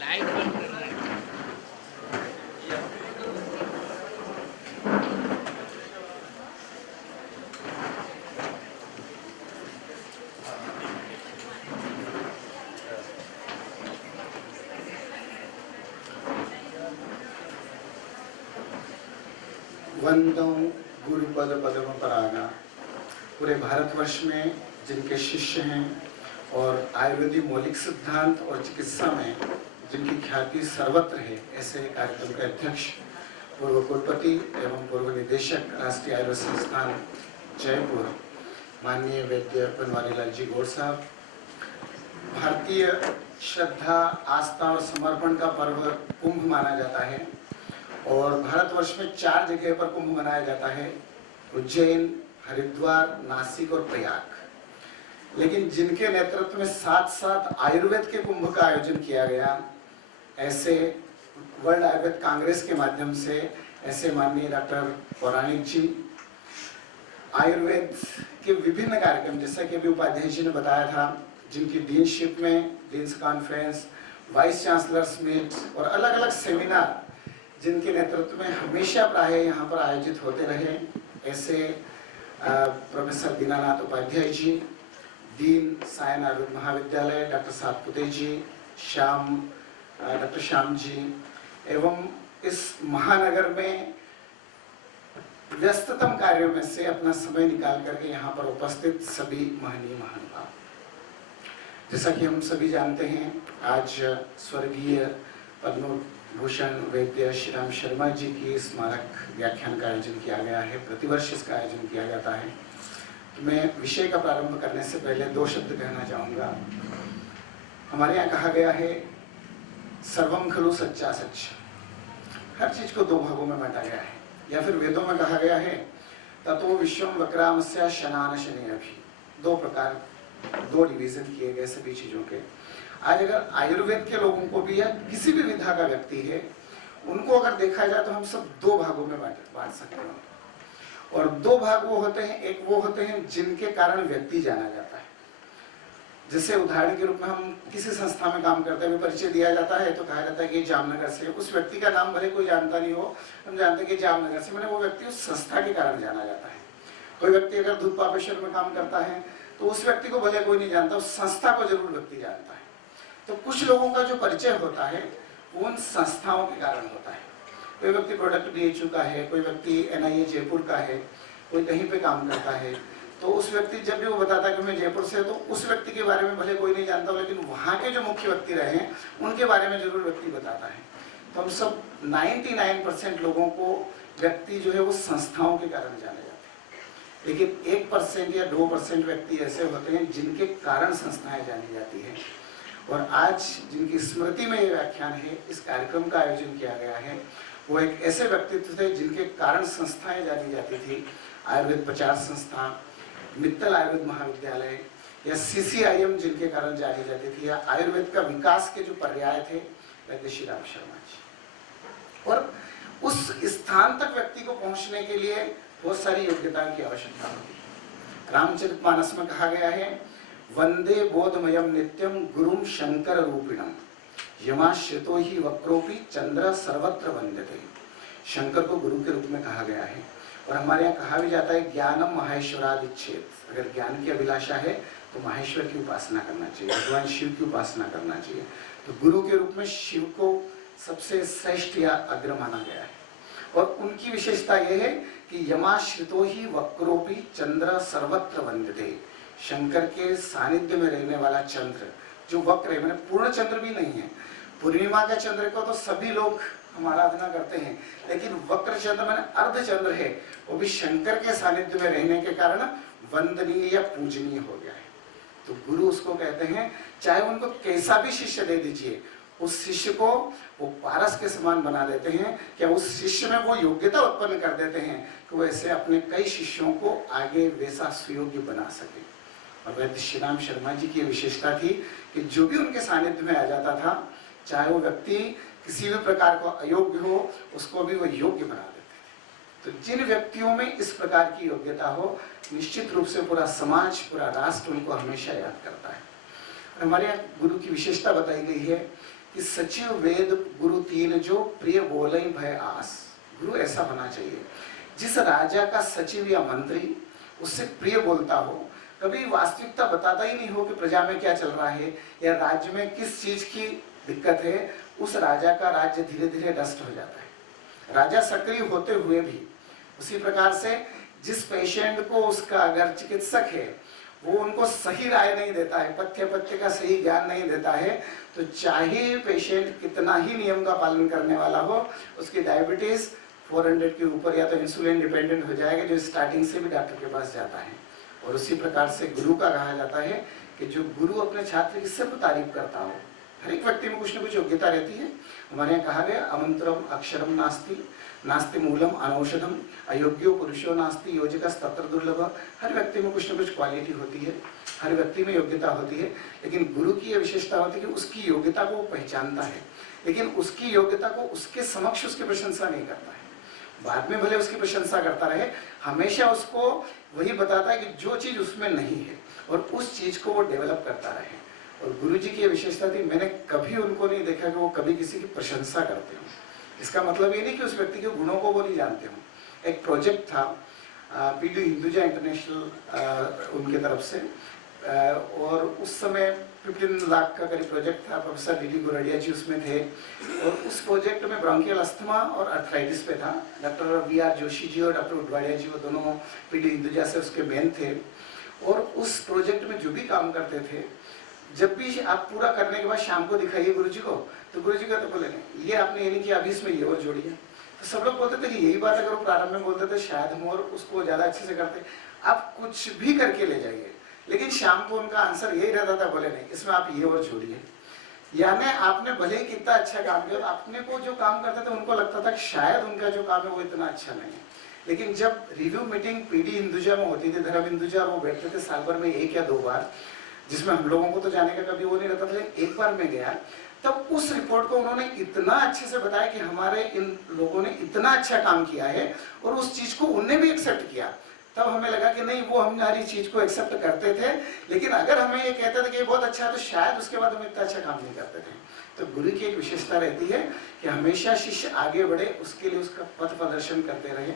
Light बंद करना है। वंदों गुरुपद पदम परागा। पूरे भारतवर्ष में जिनके शिष्य हैं और आयुर्वेदिक मौलिक सिद्धांत और चिकित्सा में जिनकी ख्याति सर्वत्र है, ऐसे कार्यक्रम के अध्यक्ष पूर्व कुलपति एवं पूर्व निदेशक राष्ट्रीय आयुर्वेद संस्थान जयपुर माननीय वैद्य बनवारी लाल जी गौड़ साहब, भारतीय श्रद्धा आस्था और समर्पण का पर्व कुंभ माना जाता है और भारतवर्ष में 4 जगह पर कुंभ मनाया जाता है, उज्जैन, हरिद्वार, नासिक और प्रयाग। लेकिन जिनके नेतृत्व में साथ साथ आयुर्वेद के कुंभ का आयोजन किया गया, ऐसे वर्ल्ड आयुर्वेद कांग्रेस के माध्यम से ऐसे माननीय डॉक्टर पौराणिक जी, आयुर्वेद के विभिन्न कार्यक्रम जैसा कि अभी उपाध्याय जी ने बताया था, जिनकी डीनशिप में deans conference, vice chancellors meet और अलग अलग सेमिनार जिनके नेतृत्व में हमेशा प्राय यहाँ पर आयोजित होते रहे, ऐसे प्रोफेसर दीनानाथ उपाध्याय जी, डीन सायन आयुर्वेद महाविद्यालय डॉक्टर सातपुते जी, डॉक्टर श्याम जी, एवं इस महानगर में व्यस्ततम कार्यों में से अपना समय निकाल करके यहाँ पर उपस्थित सभी महनीय महानुभाव। जैसा कि हम सभी जानते हैं, आज स्वर्गीय पद्म भूषण वैद्य श्री राम शर्मा जी की स्मारक व्याख्यान का आयोजन किया गया है। प्रतिवर्ष इसका आयोजन किया जाता है। तो मैं विषय का प्रारंभ करने से पहले 2 शब्द कहना चाहूँगा। हमारे यहाँ कहा गया है, सर्वम खलु सच्चा सच। हर चीज को 2 भागों में बांटा गया है, या फिर वेदों में कहा गया है ततो विश्वम वक्रामस्य शनान शनि अभि। 2 प्रकार, 2 डिवीजन किए गए सभी चीजों के। आज अगर आयुर्वेद के लोगों को भी या किसी भी विधा का व्यक्ति है, उनको अगर देखा जाए तो हम सब 2 भागों में बांट सकते हैं। और 2 भाग वो होते हैं, एक वो होते हैं जिनके कारण व्यक्ति जाना जाता है। जैसे उदाहरण के रूप में हम किसी संस्था में काम करते हुए परिचय दिया जाता है तो कहा जाता है कि जामनगर से। उस व्यक्ति का नाम भले कोई जानता नहीं हो, हम जानते हैं कि जामनगर से, मैंने वो व्यक्ति उस संस्था के कारण जाना जाता है। कोई व्यक्ति अगर दूध पापेश्वर में काम करता है तो उस व्यक्ति को भले कोई नहीं जानता, उस संस्था को जरूर व्यक्ति जानता है। तो कुछ लोगों का जो परिचय होता है वो उन संस्थाओं के कारण होता है। कोई व्यक्ति प्रोडक्ट BHU का है, कोई व्यक्ति NIA जयपुर का है, कोई कहीं पे काम करता है, तो उस व्यक्ति जब भी वो बताता है कि मैं जयपुर से, तो उस व्यक्ति के बारे में भले कोई नहीं जानता, लेकिन वहाँ के जो मुख्य व्यक्ति रहे हैं उनके बारे में जरूर व्यक्ति बताता है। तो हम सब 99% लोगों को व्यक्ति जो है वो संस्थाओं के कारण जाने जाते हैं, लेकिन 1% या 2% व्यक्ति ऐसे होते हैं जिनके कारण संस्थाएं जानी जाती है। और आज जिनकी स्मृति में ये व्याख्यान है, इस कार्यक्रम का आयोजन किया गया है, वो एक ऐसे व्यक्तित्व थे जिनके कारण संस्थाएं जानी जाती थी। आयुर्वेद प्रचार संस्था, मित्तल आयुर्वेद महाविद्यालय या CCIM जिनके कारण जानी जाती थी, या आयुर्वेद का विकास के जो पर्याय थे वैद्य श्री राम शर्मा जी। और उस स्थान तक व्यक्ति को पहुंचने के लिए बहुत सारी योग्यता की आवश्यकता होती है। रामचरितमानस में कहा गया है, वंदे बोधमयम नित्यम गुरुम शंकर रूपिणम यमाश्रितो ही वक्रोपी चंद्र सर्वत्र वंदते। शंकर को गुरु के रूप में कहा गया है। और हमारे यहाँ कहा भी जाता है, ज्ञानम माहेश्वरादिच्छेद। अगर ज्ञान की अभिलाषा है तो माहेश्वर की उपासना करना चाहिए, भगवान शिव की उपासना करना चाहिए। तो गुरु के रूप में शिव को सबसे श्रेष्ठ या अग्र माना गया है। और उनकी विशेषता यह है कि यमाश्रितो ही वक्रोपी चंद्र सर्वत्र वंदते। शंकर के सानिध्य में रहने वाला चंद्र जो वक्र है, मैंने पूर्ण चंद्र भी नहीं है, पूर्णिमा के चंद्र को तो सभी लोग हम आराधना करते हैं, लेकिन वक्र चंद्र मैंने अर्ध चंद्र है, वो भी शंकर के सानिध्य में रहने के कारण वंदनीय या पूजनीय हो गया है। तो गुरु उसको कहते हैं, चाहे उनको कैसा भी शिष्य दे दीजिए, उस शिष्य को वो पारस के समान बना देते हैं। क्या उस शिष्य में वो योग्यता उत्पन्न कर देते हैं कि वो ऐसे अपने कई शिष्यों को आगे वैसा सुयोग्य बना सके। और वैद्य श्री राम शर्मा जी की विशेषता थी कि जो भी उनके सानिध्य में आ जाता था, चाहे वो व्यक्ति किसी भी प्रकार को अयोग्य हो, उसको भी वो योग्य बना देते थे। तो जिन व्यक्तियों में इस प्रकार की योग्यता हो, निश्चित रूप से पूरा समाज, पूरा राष्ट्र उनको हमेशा याद करता है। हमारे यहाँ गुरु की विशेषता बताई गई है कि सचिव वेद गुरु तीन जो प्रिय बोले भय आस। गुरु ऐसा होना चाहिए जिस राजा का सचिव या मंत्री उससे प्रिय बोलता हो, कभी वास्तविकता बताता ही नहीं हो कि प्रजा में क्या चल रहा है या राज्य में किस चीज की दिक्कत है, उस राजा का राज्य धीरे धीरे नष्ट हो जाता है, राजा सक्रिय होते हुए भी। उसी प्रकार से जिस पेशेंट को उसका अगर चिकित्सक है वो उनको सही राय नहीं देता है, पथ्य पथ्य का सही ज्ञान नहीं देता है, तो चाहे पेशेंट कितना ही नियम का पालन करने वाला हो, उसकी डायबिटीज 400 के ऊपर या तो इंसुलिन डिपेंडेंट हो जाएगा, जो स्टार्टिंग से भी डॉक्टर के पास जाता है। और उसी प्रकार से गुरु का कहा जाता है कि जो गुरु अपने छात्र की सब तारीफ करता हो। हर एक व्यक्ति में कुछ न कुछ योग्यता रहती है। हमारे यहाँ कहा गया अमंत्रम अक्षरम नास्ति नास्ति मूलम अनौषधम अयोग्यो पुरुषो नास्ति योजकस तत्र दुर्लभ। हर व्यक्ति में कुछ न कुछ क्वालिटी होती है, हर व्यक्ति में योग्यता होती है, लेकिन गुरु की यह विशेषता होती है कि उसकी योग्यता को वो पहचानता है, लेकिन उसकी योग्यता को उसके समक्ष उसकी प्रशंसा नहीं करता है। बाद में भले उसकी प्रशंसा करता रहे, हमेशा उसको वही बताता है कि जो चीज उसमें नहीं है और उस चीज को वो डेवलप करता रहे। और गुरु जी की विशेषता थी, मैंने कभी उनको नहीं देखा कि वो कभी किसी की प्रशंसा करते हो। इसका मतलब ये नहीं कि उस व्यक्ति के गुणों को वो नहीं जानते हो। एक प्रोजेक्ट था पीडी हिंदुजा इंटरनेशनल उनके तरफ से, और उस समय 15 लाख का करीब प्रोजेक्ट था। प्रोफेसर डी गुरडिया जी उसमें थे, और उस प्रोजेक्ट में ब्रोंकियल अस्थमा और अर्थराइटिस पे था। Doctor VR. जोशी जी और डॉक्टर उडवाडिया जी, वो दोनों पीडी हिंदुजा से उसके मेन थे। और उस प्रोजेक्ट में जो भी काम करते थे, जब भी आप पूरा करने के बाद शाम को दिखाइए गुरु जी को, तो गुरु जी कहते बोले नहीं, ये आपने ये नहीं किया, अभी इसमें ये और जोड़िए। तो सब लोग बोलते थे कि यही बात अगर वो प्रारंभ में बोलते थे शायद हम और उसको ज़्यादा अच्छे से करते। आप कुछ भी करके ले जाइए, लेकिन शाम को उनका आंसर यही रहता था, बोले नहीं, इसमें आप ये और जोड़िए। यानी आपने भले ही कितना अच्छा काम किया, अपने को जो काम करते थे उनको लगता था कि शायद उनका जो काम है वो इतना अच्छा नहीं है। लेकिन जब रिव्यू मीटिंग पीडी हिंदुजा में होती थी, धर्म हिंदुजा, वो बैठते थे साल भर में 1 या 2 बार, जिसमें हम लोगों को तो जाने का कभी वो नहीं रहता था, लेकिन एक बार मैं गया, तब उस रिपोर्ट को उन्होंने इतना अच्छे से बताया कि हमारे इन लोगों ने इतना अच्छा काम किया है, और उस चीज को उनने भी एक्सेप्ट किया। तब हमें लगा कि नहीं, वो हमारी चीज को एक्सेप्ट करते थे, लेकिन अगर हमें ये कहते थे कि ये बहुत अच्छा है, तो शायद उसके बाद हम इतना अच्छा काम नहीं करते थे। तो गुरु की एक विशेषता रहती है कि हमेशा शिष्य आगे बढ़े, उसके लिए उसका पथ प्रदर्शन करते रहे,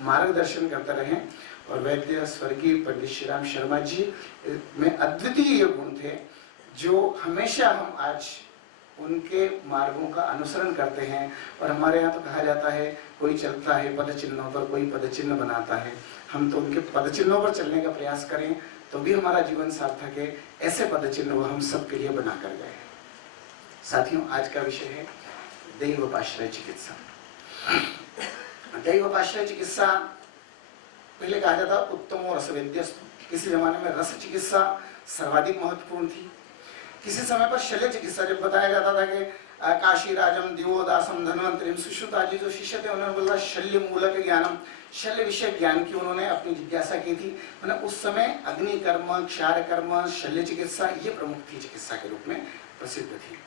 मार्गदर्शन करते रहे। और वैद्य स्वर्गीय पंडित श्री राम शर्मा जी में अद्वितीय गुण थे, जो हमेशा हम आज उनके मार्गों का अनुसरण करते हैं। और हमारे यहाँ तो कहा जाता है, कोई चलता है पद चिन्हों पर, कोई पद चिन्ह बनाता है। हम तो उनके पद चिन्हों पर चलने का प्रयास करें तो भी हमारा जीवन सार्थक है। ऐसे पद चिन्ह वो हम सबके लिए बना कर गए। साथियों, आज का विषय है दैवोपाश्रय चिकित्सा। दैवोपाश्रय चिकित्सा पहले कहा जाता उत्तमो रसवेद्यस्तु। किसी जमाने में रस चिकित्सा सर्वाधिक महत्वपूर्ण थी। किसी समय पर शल्य चिकित्सा, जब बताया जाता था कि काशी राजम दिवोदासम धन्वंतरिम, सुश्रुता जी जो शिष्य थे उन्होंने बोला शल्य मूलक ज्ञानम, शल्य विषय ज्ञान की उन्होंने अपनी जिज्ञासा की थी। मतलब उस समय अग्नि कर्म, क्षार कर्म, शल्य चिकित्सा ये प्रमुख थी, चिकित्सा के रूप में प्रसिद्ध थी।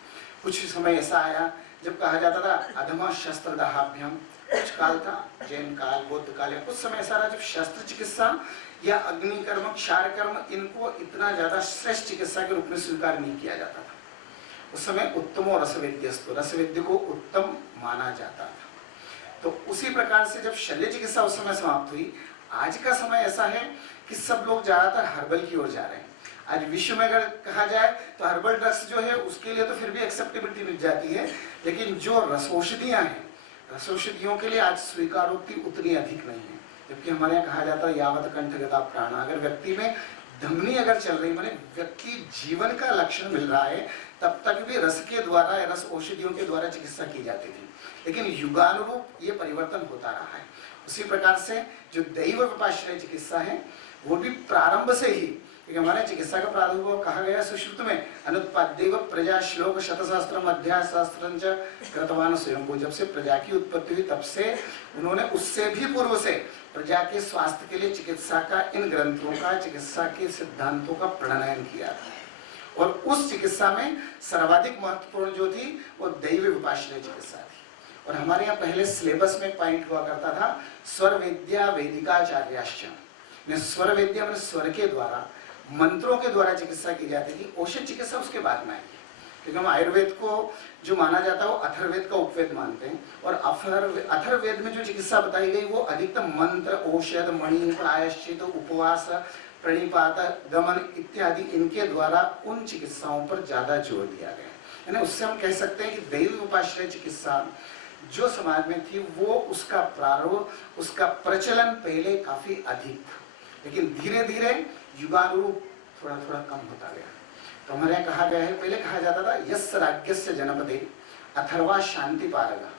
कुछ समय ऐसा आया जब कहा जाता था अधमा शस्त्र दाहाभ्याम। कुछ काल था, जैन काल, बौद्ध काल, कुछ समय ऐसा रहा जब शस्त्र चिकित्सा या अग्नि कर्म, क्षार कर्म, इनको इतना ज्यादा श्रेष्ठ चिकित्सा के रूप में स्वीकार नहीं किया जाता था। उस समय उत्तमो रसवेद्यस्तु, रसवेद्य को उत्तम माना जाता था। तो उसी प्रकार से जब शल्य चिकित्सा उस समय समाप्त हुई, आज का समय ऐसा है कि सब लोग ज्यादातर हर्बल की ओर जा रहे हैं। आज विश्व में अगर कहा जाए तो हर्बल ड्रग्स जो है उसके लिए तो फिर भी एक्सेप्टेबिलिटी मिल जाती है, लेकिन जो रसौषधियां हैं, रसौषधियों के लिए आज स्वीकारोक्ति उतनी अधिक नहीं है। जबकि हमारे यहाँ कहा जाता है यावत कंठगता प्राण, अगर व्यक्ति में धमनी अगर चल रही, माने व्यक्ति जीवन का लक्षण मिल रहा है, तब तक भी रस के द्वारा, रस औषधियों के द्वारा चिकित्सा की जाती थी। लेकिन युगानुरूप ये परिवर्तन होता रहा है। उसी प्रकार से जो दैवोपाश्रय चिकित्सा है वो भी प्रारंभ से ही, हमारे चिकित्सा का प्रादुर्भाव कहा गया सुश्रुत में, अनुत्पाद्यैव प्रजा श्लोक शतसहस्त्रम अध्याय सहस्त्रं च कृतवान स्वयं को। जब से प्रजा की उत्पत्ति हुई तब से उन्होंने उससे भी पूर्व से प्रजा के स्वास्थ्य के लिए चिकित्सा का, इन ग्रंथों का, चिकित्सा के सिद्धांतों का प्रणयन किया था। और उस चिकित्सा में सर्वाधिक महत्वपूर्ण जो थी वो दैवोपाश्रय चिकित्सा थी। और हमारे यहाँ पहले सिलेबस में पॉइंट हुआ करता था स्वर वेद्या वैदिकाचार्याश्च। स्वर वेद्या मैंने स्वर के द्वारा, मंत्रों के द्वारा चिकित्सा की जाती थी। औषध चिकित्सा उसके बाद में आई। क्योंकि हम आयुर्वेद को जो माना जाता है वो अथर्ववेद का उपवेद मानते हैं, और अथर्ववेद में जो चिकित्सा बताई गई वो अधिकतम मंत्र, औषध, मणि, प्रायश्चित, उपवास, प्रणिपात, गमन इत्यादि इनके द्वारा उन चिकित्साओं पर ज्यादा जोर दिया गया। यानी उससे हम कह सकते हैं कि दैव उपाश्रय चिकित्सा जो समाज में थी वो उसका प्रारंभ, उसका प्रचलन पहले काफी अधिक था, लेकिन धीरे धीरे युगानुरूप थोड़ा थोड़ा कम होता गया। तो हमारे यहाँ कहा गया है, पहले कहा जाता था यस्य राज्ञस्य जनपदे अथर्वा शांति पारगा,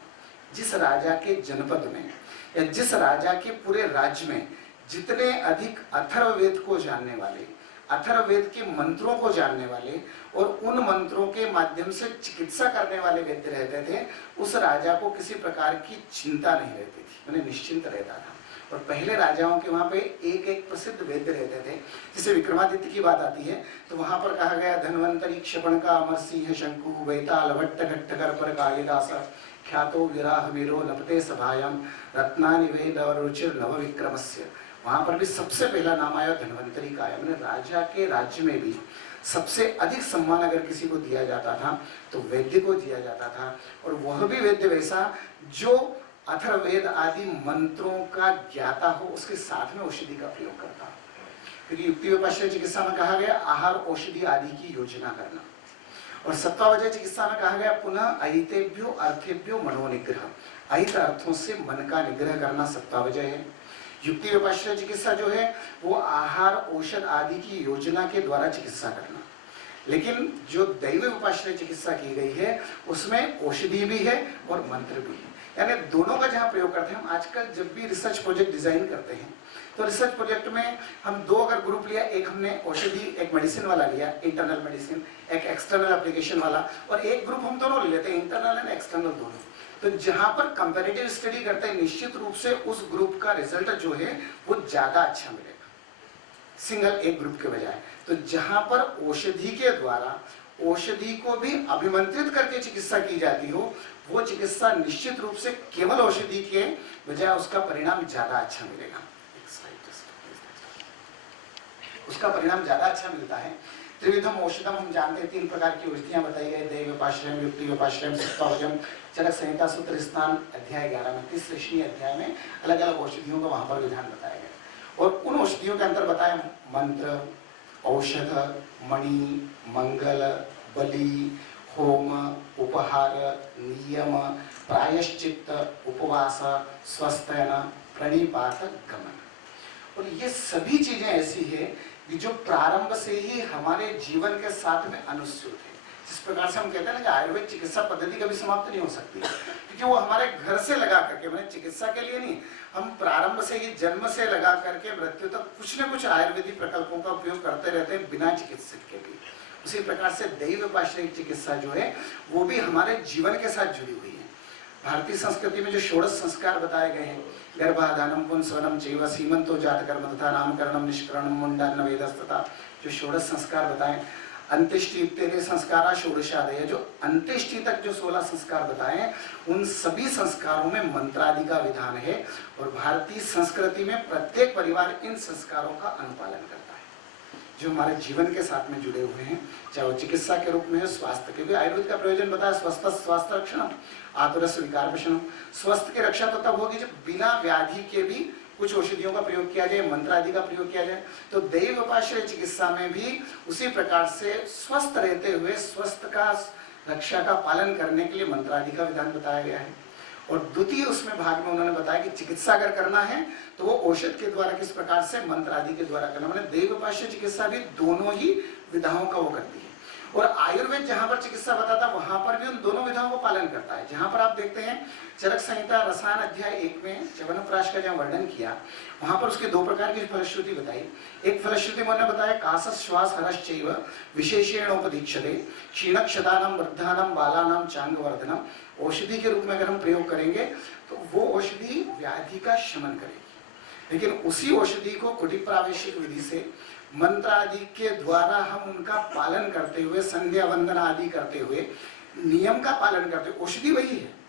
जिस राजा के जनपद में या जिस राजा के पूरे राज्य में जितने अधिक अथर्ववेद को जानने वाले, अथर्ववेद के मंत्रों को जानने वाले और उन मंत्रों के माध्यम से चिकित्सा करने वाले वैद्य रहते थे, उस राजा को किसी प्रकार की चिंता नहीं रहती थी, उन्हें निश्चिंत रहता था। और पहले राजाओं के वहाँ पे एक एक प्रसिद्ध वैद्य रहते थे। जैसे विक्रमादित्य की बात आती है तो वहाँ पर कहा गया धन्वंतरी, क्षपणका, अमर सिंह, शंकु, वैताल, भट्ट, घट्टकर पर कालिदास, ख्यातो विराह वीरो लपते सभायाम रत्नानि वेद और रुचिर नव विक्रमस्य। वहाँ पर भी सबसे पहला नाम आया धन्वंतरी का आया। मैंने राजा के राज्य में भी सबसे अधिक सम्मान अगर किसी को दिया जाता था तो वैद्य को दिया जाता था, और वह भी वैद्य वैसा जो अथर्ववेद आदि मंत्रों का ज्ञाता हो, उसके साथ में औषधि का प्रयोग करता। क्योंकि युक्ति विपाश्रय चिकित्सा में कहा गया आहार औषधि आदि की योजना करना, और सत्वावजय चिकित्सा में कहा गया पुनः अहितेभ्यो अर्थेभ्यो मनोनिग्रह, अहित अर्थों से मन का निग्रह करना सत्वावजय है। युक्ति विपाश्रय चिकित्सा जो है वो आहार औषध आदि की योजना के द्वारा चिकित्सा करना, लेकिन जो दैव विपाश्रय चिकित्सा की गई है उसमें औषधि भी है और मंत्र भी है। यानी दोनों का जहाँ प्रयोग करते हैं हम आजकल जब भी रिसर्च प्रोजेक्ट डिजाइन करते हैं तो रिसर्च प्रोजेक्ट में हम दो अगर ग्रुप लिया, एक हमने औषधि एक मेडिसिन वाला लिया, इंटरनल मेडिसिन, एक एक्सटर्नल एप्लीकेशन वाला, और एक ग्रुप हम दोनों ले लेते हैं, इंटरनल एंड एक्सटर्नल दोनों। तो जहाँ पर कंपैरेटिव स्टडी करते हैं निश्चित रूप से उस ग्रुप का रिजल्ट जो है वो ज्यादा अच्छा मिलेगा सिंगल एक ग्रुप के बजाय। तो जहाँ पर औषधि के द्वारा औषधि को भी अभिमंत्रित करके चिकित्सा की जाती हो, वो चिकित्सा निश्चित रूप से केवल औषधि के बजाय उसका परिणाम ज्यादा अच्छा मिलेगा, उसका परिणाम ज्यादा अच्छा मिलता है। त्रिविधम औषधम हम जानते हैं, 3 प्रकार की औषधियां बताई गई, दैव विपाश्रयम, युक्ति विपाश्रयम, सत्वावजम। चरक संहिता सूत्र स्नान अध्याय 11 में 30 अध्याय में अलग अलग औषधियों का वहां पर विधान बताया गया, और उन औषधियों के अंदर बताया मंत्र, औषध, मणि, मंगल, बलि, होम, उपहार, नियम, प्रायश्चित्त, उपवास, स्वस्थयन, प्रणिपात, गमन। और ये सभी चीजें ऐसी है कि जो प्रारंभ से ही हमारे जीवन के साथ में अनुस्यूत है। जिस प्रकार से हम कहते हैं ना कि आयुर्वेद चिकित्सा पद्धति कभी समाप्त नहीं हो सकती, क्योंकि वो हमारे घर से लगा करके, मैंने चिकित्सा के लिए नहीं, हम प्रारंभ से ही जन्म से लगा करके मृत्यु तक कुछ न कुछ आयुर्वेदिक प्रकल्पों का उपयोग करते रहते हैं बिना चिकित्सक के भी। उसी प्रकार से दैव विपाश्रय चिकित्सा जो है वो भी हमारे जीवन के साथ जुड़ी हुई है। भारतीय संस्कृति में जो षोडश संस्कार बताए गए हैं, गर्भाधानम, पुंसवनम, चैव सीमंतो जातकर्म तथा नामकरणम, निष्करणम, मुंडन, वेदस्तथा, जो षोडश संस्कार बताए, अंत्येष्टि इत्यादि संस्कारा षोडशादय, जो अंत्येष्टि तक जो 16 संस्कार बताए उन सभी संस्कारों में मंत्रादि का विधान है, और भारतीय संस्कृति में प्रत्येक परिवार इन संस्कारों का अनुपालन करता है जो हमारे जीवन के साथ में जुड़े हुए हैं, चाहे वो चिकित्सा के रूप में हो, स्वास्थ्य के भी। आयुर्वेद का प्रयोजन बताया स्वस्थ स्वास्थ्य रक्षण, आतुरस्य विकार विषण। स्वस्थ की रक्षा तो तब होगी जब बिना व्याधि के भी कुछ औषधियों का प्रयोग किया जाए, मंत्र आदि का प्रयोग किया जाए। तो दैव विपाश्रय चिकित्सा में भी उसी प्रकार से स्वस्थ रहते हुए स्वस्थ का रक्षा का पालन करने के लिए मंत्र आदि का विधान बताया गया है। और द्वितीय उसमें भाग में उन्होंने बताया कि चिकित्सा अगर करना है तो वो औषध के द्वारा किस प्रकार से, मंत्र आदि के द्वारा करना। मैंने दैव विपाश्रय चिकित्सा भी दोनों ही विधाओं का वो करती है, और आयुर्वेद जहां पर चिकित्सा बताता वहां पर भी उन दोनों विधाओं को पालन करता है। जहां पर आप देखते हैं चरक संहिता रसायन अध्याय 1 में च्यवनप्राश का जहां वर्णन किया वहां पर उसके 2 प्रकार की फलश्रुति बताई। एक फलश्रुति में उन्होंने बताया कासस श्वास हरश्चैव विशेषेणोपदीक्षते क्षीणक्षतानां वृद्धानां बालानां चांगवर्धनम। औषधि के रूप में अगर हम प्रयोग करेंगे तो वो औषधि व्याधि का शमन करेगी, लेकिन उसी औषधि को कुटिल प्रावेशिक विधि से मंत्र आदि के द्वारा हम उनका पालन करते हुए, संध्या वंदन आदि करते हुए, नियम का पालन करते हुए, औषधि वही है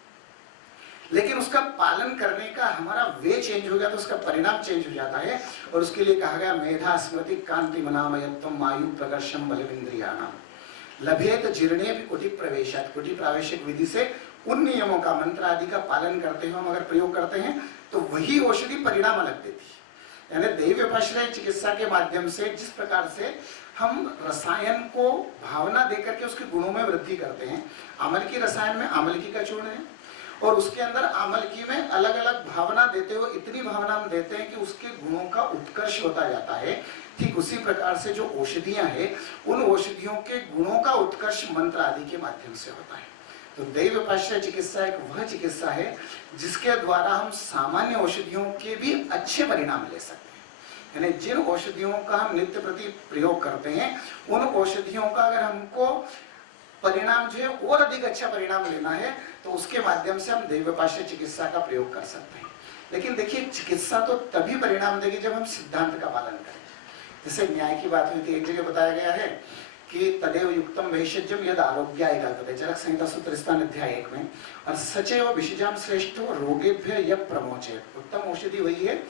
लेकिन उसका पालन करने का हमारा वे चेंज हो गया तो उसका परिणाम चेंज हो जाता है। और उसके लिए कहा गया मेधा स्मृति कांति मनामयत्वम आयु प्रकर्षम बलविंद्रियाणाम। लभेत जीर्णे भी कुटी प्रवेशात, कुटी प्रावेशिक विधि से उन नियमों का, मंत्र आदि का पालन करते हुए हम अगर प्रयोग करते हैं तो वही औषधि परिणाम अलग देती है। यानी दैव्योपाश्रय चिकित्सा के माध्यम से जिस प्रकार से हम रसायन को भावना देकर के उसके गुणों में वृद्धि करते हैं, आमलकी रसायन में आमलकी का चूर्ण है और उसके अंदर आमलकी में अलग अलग भावना देते हुए इतनी भावना हम देते हैं कि उसके गुणों का उत्कर्ष होता जाता है। ठीक उसी प्रकार से जो औषधियां हैं, उन औषधियों के गुणों का उत्कर्ष मंत्र आदि के माध्यम से होता है। तो दैव्योपाश्रय चिकित्सा एक वह चिकित्सा है जिसके द्वारा हम सामान्य औषधियों के भी अच्छे परिणाम ले सकते हैं। यानी जिन औषधियों का हम नित्य प्रति प्रयोग करते हैं, उन औषधियों का अगर हमको परिणाम जो है और अधिक अच्छा परिणाम लेना है तो उसके माध्यम से हम दैव्योपाश्रय चिकित्सा का प्रयोग कर सकते हैं। लेकिन देखिए, चिकित्सा तो तभी परिणाम देगी जब हम सिद्धांत का पालन करें। जैसे न्याय की बात हुई थी, एक जगह बताया गया है कि तदेव युक्तम वैषज्यम यद आरोग्याय कल्पते, चरक संहिता सूत्र स्थान अध्याय 1 में, और सचैव विषजाम श्रेष्ठो रोगेभ्य यः प्रमोचेत्। उत्तम औषधि वही है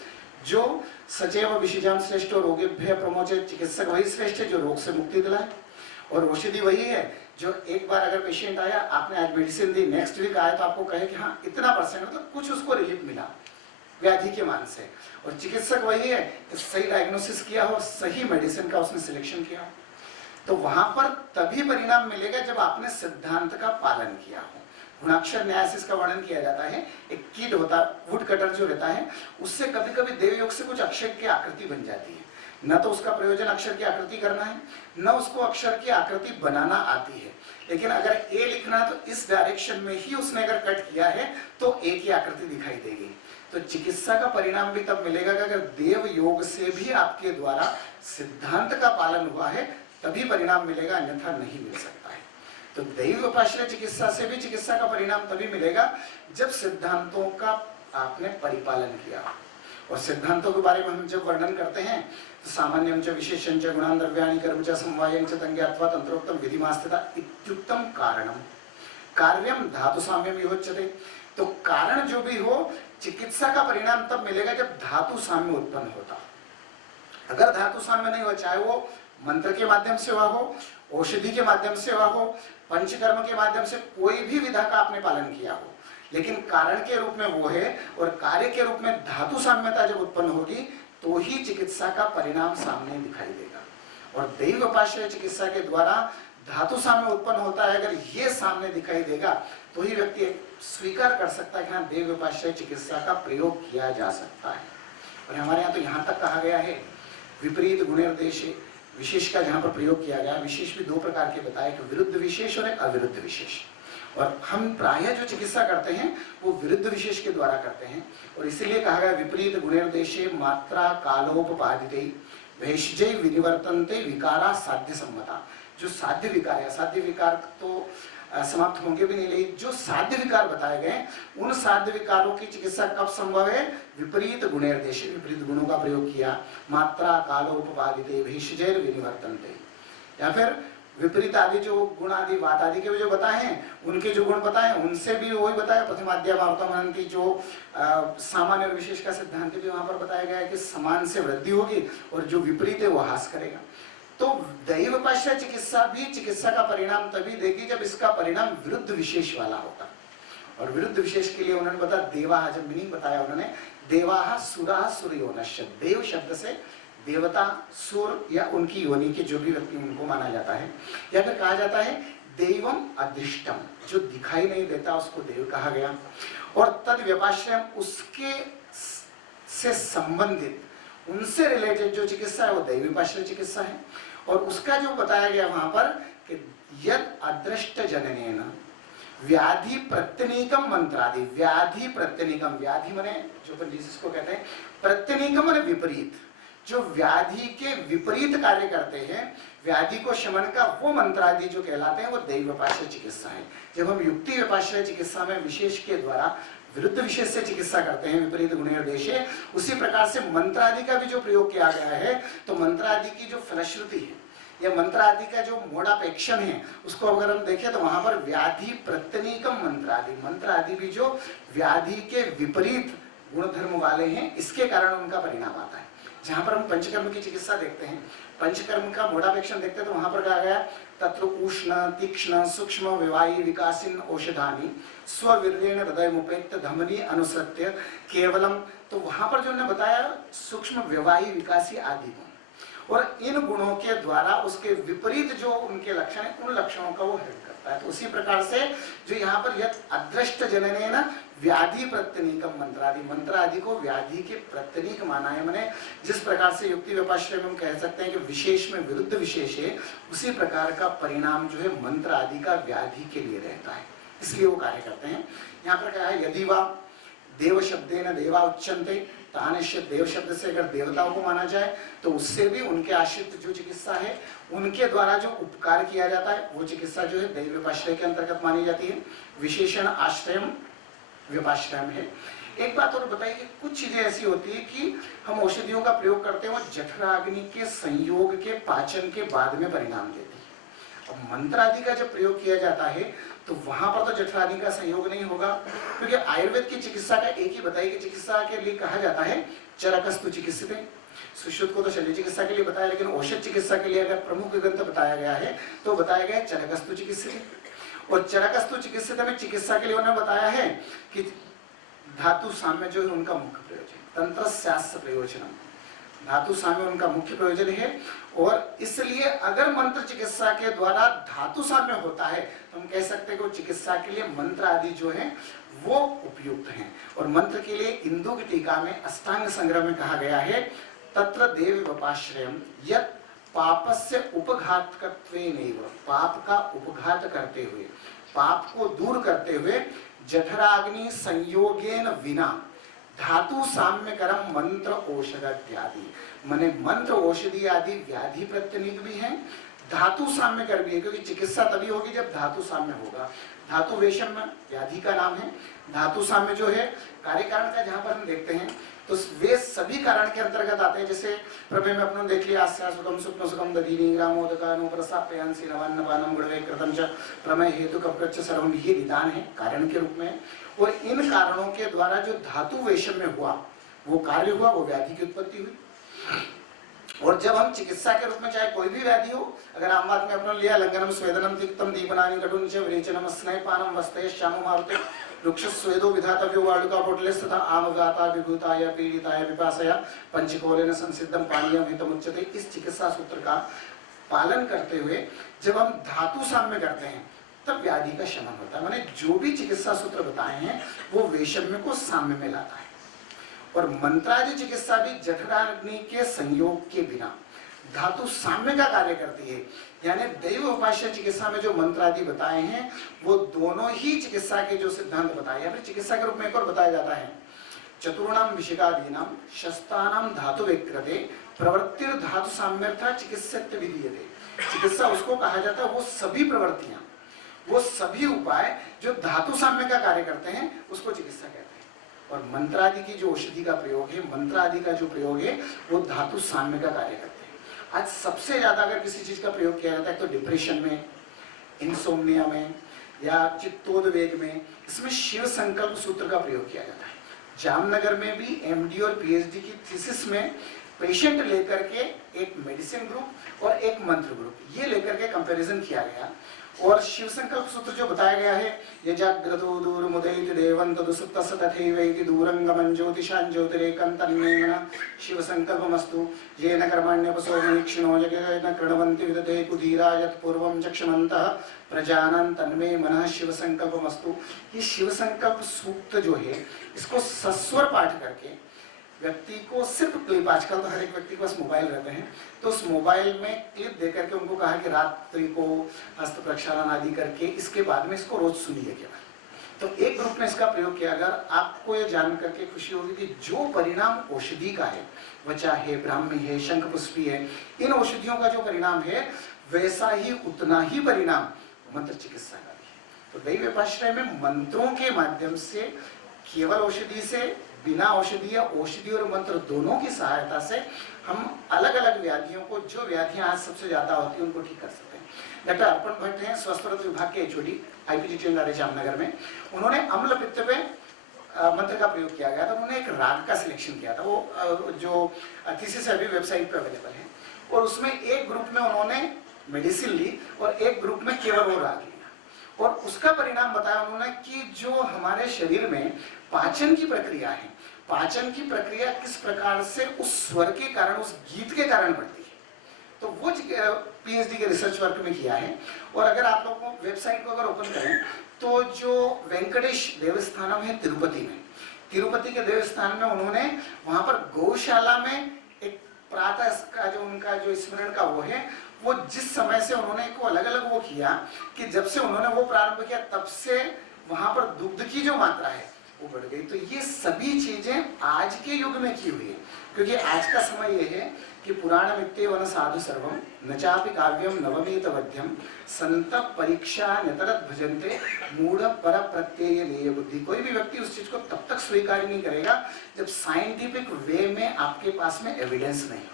जो सचैव विषजाम श्रेष्ठो रोगेभ्य प्रमोचेत्, चिकित्सक वही श्रेष्ठ है जो रोग से मुक्ति दिलाए, और औषधि वही है जो एक बार अगर पेशेंट आया, आपने आज मेडिसिन दी, नेक्स्ट वीक आया तो आपको कहे कि हाँ इतना परसेंट, मतलब कुछ उसको रिलीफ मिला व्याधि के मान से। और चिकित्सक वही है कि सही डायग्नोसिस किया हो, सही मेडिसिन का उसने सिलेक्शन किया हो। तो वहां पर तभी परिणाम मिलेगा जब आपने सिद्धांत का पालन किया हो। गुणाक्षर न्याय से इसका वर्णन किया जाता है। एक कीट होता है, वुड कटर जो रहता है, उससे कभी कभी देवयोग से कुछ अक्षर की आकृति बन जाती है। न तो उसका प्रयोजन अक्षर की आकृति करना है, न उसको अक्षर की आकृति बनाना आती है। लेकिन अगर ए लिखना है तो इस डायरेक्शन में ही उसने अगर कट किया है तो ए की आकृति दिखाई देगी। तो चिकित्सा का परिणाम भी तब मिलेगा कि अगर देव योग से भी आपके द्वारा सिद्धांत का पालन हुआ है तभी परिणाम मिलेगा, अन्यथा नहीं मिल सकता है। तो दैव्योपाश्रय चिकित्सा से भी चिकित्सा का परिणाम तभी मिलेगा जब सिद्धांतों का आपने परिपालन किया। और सिद्धांतों के बारे में हम जब वर्णन करते हैं तो सामान्यं च विशेषं च गुणान् द्रव्याणि कर्म च समवायं च तंज्ञात्वा तंत्रोक्तम विधिमास्थिता इत्युक्तम कारणम कार्यम धातु साम्यम विहोच्यते। तो कारण जो भी हो, चिकित्सा का परिणाम तब मिलेगा जब धातु साम्य उत्पन्न होता। अगर धातु साम्य नहीं हो, चाहे वो मंत्र के माध्यम से हुआ हो, औषधि के माध्यम से हुआ हो, पंचकर्म के माध्यम से, कोई भी विधा का आपने पालन किया हो, लेकिन कारण के रूप में वो है और कार्य के रूप में धातु साम्यता जब उत्पन्न होगी तो ही चिकित्सा का परिणाम सामने दिखाई देगा। और दैव्योपाश्रय चिकित्सा के द्वारा धातु साम्य उत्पन्न होता है। अगर ये सामने दिखाई देगा तो ही व्यक्ति स्वीकार कर सकता है कि हाँ, दैव्योपाश्रय चिकित्सा का प्रयोग किया जा सकता है। और हमारे यहाँ तो यहाँ तक कहा गया है विपरीत गुणेर्देश विशेष का जहाँ पर प्रयोग किया गया। विशेष भी दो प्रकार के बताए, कि विरुद्ध विशेष और एक अविरुद्ध विशेष। और हम प्रायः जो चिकित्सा करते हैं वो विरुद्ध विशेष के द्वारा करते हैं। और इसीलिए कहा गया विपरीत गुणेर्देशे मात्रा कालोपपादिते भेषजै विनिवर्तन्ते विकारा साध्य सम्मता। जो साध्य विकार है, साध्य विकार तो समाप्त होंगे भी नहीं, लेकिन जो साध्य विकार बताए गए उन साध्य विकारों की चिकित्सा कब संभव है? विपरीत गुणेर्देशे, विपरीत गुणों का प्रयोग किया, मात्रा कालोपपादिते भेषजैर विनिवर्तन्ते, या फिर विपरीत आदि जो गुण आदि वात आदि के जो बताए हैं उनके जो गुण बताए उनसे भी वही बताया। प्रथमाद्यामार्तमनंती जो सामान्य और विशेष का सिद्धांत भी वहां पर बताया गया है कि समान से वृद्धि होगी और जो विपरीत है वो ह्रास करेगा। तो दैव्योपाश्रय चिकित्सा भी चिकित्सा का परिणाम तभी देगी जब इसका परिणाम विरुद्ध विशेष वाला होगा। और विरुद्ध विशेष के लिए उन्होंने बताया देवाः, जब मीनिंग बताया उन्होंने, देवाः सुराः सूर्योनश्च, देव शब्द से देवता, सुर या उनकी योनि के जो भी व्यक्ति उनको माना जाता है, या फिर कहा जाता है देवम अदृष्टम, जो दिखाई नहीं देता उसको देव कहा गया। और तद व्यपाश्रय, उसके से संबंधित, उनसे रिलेटेड जो चिकित्सा है वो दैव्योपाश्रय चिकित्सा है। और उसका जो बताया गया वहां पर कि यद अदृष्ट जननेन व्याधि प्रत्यनीकम मंत्रादि, व्याधि प्रत्यनीकम, व्याधि माने जो अपन जिसको कहते हैं, प्रत्यनीकम माने विपरीत, जो व्याधि के विपरीत कार्य करते हैं, व्याधि को शमन का वो मंत्रादि जो कहलाते हैं वो दैव्योपाश्रय चिकित्सा है। जब हम युक्ति व्यापाश्रय चिकित्सा में विशेष के द्वारा विरुद्ध विशेष से चिकित्सा करते हैं विपरीत गुणेर्देशे, उसी प्रकार से मंत्र आदि का भी जो प्रयोग किया गया है, तो मंत्र आदि की जो फलश्रुति है या मंत्र आदि का जो मोडापेक्षण है उसको अगर हम देखें तो वहां पर व्याधि प्रत्यनीकम मंत्र आदि भी जो व्याधि के विपरीत गुणधर्म वाले हैं, इसके कारण उनका परिणाम आता है। जहां पर हम पंचकर्म की चिकित्सा देखते हैं, पंचकर्म का मोडापेक्षण देखते हैं तो वहां पर कहा गया तत्र उष्ण तीक्ष्ण सूक्ष्म विवाही विकासिन औषधानी स्ववीर्येण हृदय मुपेत धमनी अनुसृत्य केवलम। तो वहां पर जो उन्होंने बताया सूक्ष्म विवाही विकासी आदि गुण, और इन गुणों के द्वारा उसके विपरीत जो उनके लक्षण है उन लक्षणों का वो हृदय करता है। तो उसी प्रकार से जो यहाँ पर यत अदृष्ट जननेन व्याधि प्रत्यनीकम मंत्रादि, मंत्रादि को व्याधि के प्रत्यनीक माना है। मैंने जिस प्रकार से युक्ति व्यपाश्रय में हम कह सकते हैं कि विशेष में विरुद्ध विशेष है, उसी प्रकार का परिणाम जो है मंत्र आदि का व्याधि के लिए रहता है, इसलिए वो कार्य करते हैं। यहाँ पर क्या है, यदि वा देव शब्देन देवा उच्यन्ते, तानिश्य देव शब्द से अगर देवताओं को माना जाए तो उससे भी उनके आश्रित जो चिकित्सा है उनके द्वारा जो उपकार किया जाता है वो चिकित्सा जो है दैव व्यपाश्रय के अंतर्गत मानी जाती है। विशेषण आश्रयम व्यपाश्रयम है। एक बात और बताइए कि कुछ चीजें ऐसी होती है कि हम औषधियों का प्रयोग करते हैं वो जठराग्नि के संयोग के पाचन के बाद में परिणाम देती है। अब मंत्र आदि का जब प्रयोग किया जाता है तो वहां पर तो जठराग्नि का संयोग नहीं होगा, क्योंकि आयुर्वेद की चिकित्सा का एक ही बताइए कि चिकित्सा के लिए कहा जाता है चरकस्तु चिकित्सिते। सुश्रुत को तो शल्य चिकित्सा के लिए बताया, लेकिन औषध चिकित्सा के लिए अगर प्रमुख ग्रंथ बताया गया है तो बताया गया है चरकस्तु चिकित्सिते। और चरकस्तु चिकित्सित में चिकित्सा के लिए उन्होंने बताया है कि धातु साम्य जो है उनका मुख्य प्रयोजन, तंत्र शास्त्र प्रयोजन, धातु साम्य उनका मुख्य प्रयोजन है। और इसलिए अगर मंत्र चिकित्सा के द्वारा धातु साम्य होता है तो हम कह सकते हैं कि चिकित्सा के लिए मंत्र आदि जो है वो उपयुक्त हैं। और मंत्र के लिए इंदु की टीका में अष्टांग संग्रह में कहा गया है तत्र देव व्यपाश्रयम यत् पापस्य उपघातकत्वेनैव, पाप का उपघात करते हुए, पाप को दूर करते हुए जठराग्नि संयोगेन विना धातु साम्यकरम मंत्र औषधादि, माने मंत्र औषधि आदि व्याधि प्रत्यनीक भी हैं, धातु साम्यकर भी है, क्योंकि चिकित्सा तभी होगी जब धातु साम्य होगा। धातु वैषम्य व्याधि का नाम है, धातु साम्य जो है कार्य कारण का जहां पर हम देखते हैं तो वे सभी कारण के अंतर्गत आते हैं। जैसे प्रमेय में अपने देख लिया आस्यासुखम स्वप्न सुखम दधीनी ग्रामोदकानु प्रसाप्यांसी नवान्नपानम गुणवे कृतम च प्रमेय हेतु कप्रच्छ सर्वम, ये निदान है कारण के रूप में। और इन कारणों के द्वारा जो धातु वैषम्य हुआ वो कार्य हुआ, वो व्याधि की उत्पत्ति हुई। और जब हम चिकित्सा के रूप में चाहे कोई भी व्याधि हो, अगर आम बात में अपने लिया लंघनम स्वेदनम तिक्तम दीपनानि कटुंच विरेचनम स्नेहपानम वस्तय श्याम मारुते वृक्ष स्वेदो विधातव्यो वालुका पोटलेस तथा आम गाता विभूताय पीड़िताय विपासया पंचकोलेन संसिद्धम पानीयम हितमुच्यते, इस चिकित्सा सूत्र का पालन करते हुए जब हम धातु साम्य करते हैं तब व्याधि का शमन होता है। माने जो भी चिकित्सा सूत्र बताए हैं वो वैषम्य को साम्य में लाता है। और मंत्रादि चिकित्सा भी जठराग्नि के संयोग के बिना धातु साम्य का कार्य करती है। यानी दैव उपास्य चिकित्सा में जो मंत्रादि बताए हैं वो दोनों ही चिकित्सा के जो सिद्धांत बताए हैं, फिर चिकित्सा के रूप में एक और बताया जाता है चतुर्णाम विशिकादीनाम शस्त्राणाम धातु विकृते प्रवृत्तिर धातु साम्यर्था चिकित्सत्य विधीयते। चिकित्सा उसको कहा जाता है वो सभी प्रवृत्तियां, वो सभी उपाय जो धातु साम्य का कार्य करते हैं उसको चिकित्सा कहते हैं। और मंत्रादि की जो औषधि का प्रयोग है, मंत्रादि का जो प्रयोग है वो धातु साम्य का कार्य करते हैं। आज सबसे ज्यादा अगर किसी चीज का प्रयोग किया जाता है तो डिप्रेशन में, इंसोम्निया में या चित्तोद्वेग में, इसमें शिव संकल्प सूत्र का प्रयोग किया जाता है। जामनगर में भी एमडी और पीएचडी की थीसिस में पेशेंट लेकर के एक मेडिसिन ग्रुप और एक मंत्र ग्रुप ये लेकर के कंपैरिजन किया गया। और शिव संकल्प सूत्र जो बताया गया है ये जाग्रतो दूर मुदैति देवं तदुसुप्तस तथैवैति दूरंगमं ज्योतिषां ज्योतिरेकं तन्मेन शिव संकल्पमस्तु येन कर्मण्यपसो मनीक्षिणो यज्ञेन कृण्वन्ति विदधे कुधीरा यत् पूर्वं चक्षमन्तः प्रजानां तन्मे मनः शिव संकल्पमस्तु। ये शिव संकल्प सूक्त जो है इसको सस्वर पाठ करके व्यक्ति को सिर्फ क्लिप, आजकल तो हर एक व्यक्ति के पास मोबाइल रहते हैं, तो उस मोबाइल में क्लिप देकर के उनको कहा कि रात्रि को हस्त प्रक्षालन आदि करके इसके बाद में इसको रोज सुनिए केवल। तो एक ग्रुप ने इसका प्रयोग किया। अगर आपको ये जान करके खुशी होगी कि जो परिणाम औषधि का है, वचा है, ब्राह्मी है, शंखपुष्पी है, इन औषधियों का जो परिणाम है वैसा ही उतना ही परिणाम मंत्र चिकित्सा का भी है। तो दैव व्यपाश्रय में मंत्रों के माध्यम से, केवल औषधि से, बिना औषधि या औषधि और मंत्र दोनों की सहायता से हम अलग अलग व्याधियों को, जो व्याधियां आज सबसे ज्यादा होती हैं, उनको ठीक कर सकते हैं। डॉक्टर अर्पण भट्ट हैं स्वास्थ्य विभाग के एचओडी आईपीजीटी जामनगर में, उन्होंने अम्ल पित्त पे मंत्र का प्रयोग किया गया था। उन्होंने एक राग का सिलेक्शन किया था, वो जो थीसिस अभी वेबसाइट पर अवेलेबल है। और उसमें एक ग्रुप में उन्होंने मेडिसिन ली और एक ग्रुप में केवल वो राग लिया, और उसका परिणाम बताया उन्होंने कि जो हमारे शरीर में पाचन की प्रक्रिया है, पाचन की प्रक्रिया किस प्रकार से उस स्वर के कारण, उस गीत के कारण बढ़ती है। तो वो पीएचडी के रिसर्च वर्क में किया है। और अगर आप लोगों को वेबसाइट को अगर ओपन करें तो जो वेंकटेश देवस्थानम है तिरुपति में, तिरुपति के देवस्थान में उन्होंने वहां पर गौशाला में एक प्रातः का जो उनका जो स्मरण का वो है, वो जिस समय से उन्होंने को अलग अलग वो किया कि जब से उन्होंने वो प्रारंभ किया तब से वहां पर दुग्ध की जो मात्रा है वो बढ़ गई। तो ये सभी चीजें आज के युग में की हुई है, क्योंकि आज का समय ये है कि पुराण मित्यवन साधु सर्वम न चापि काव्यम नवमीत वध्यम संत परीक्षा नितरत भजन्ते मूढ़ पर प्रत्यय नेय बुद्धि। कोई भी व्यक्ति उस चीज को तब तक स्वीकार नहीं करेगा जब साइंटिफिक वे में आपके पास में एविडेंस नहीं हो।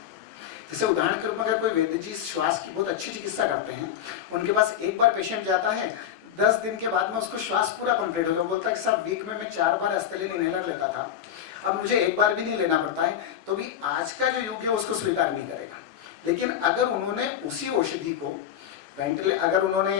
जैसे उदाहरण के रूप में अगर कोई वैद्य जी श्वास की बहुत अच्छी चिकित्सा करते हैं, उनके पास एक बार पेशेंट जाता है, 10 दिन के बाद में उसको श्वास पूरा कंप्लीट हो गया, बोलता है कि साहब वीक में मैं 4 बार एस्टेलिन इनहेलर लेता था, अब मुझे एक बार भी नहीं लेना पड़ता है। तो भी आज का जो युग है उसको स्वीकार नहीं करेगा। लेकिन अगर उन्होंने उसी औषधि को अगर उन्होंने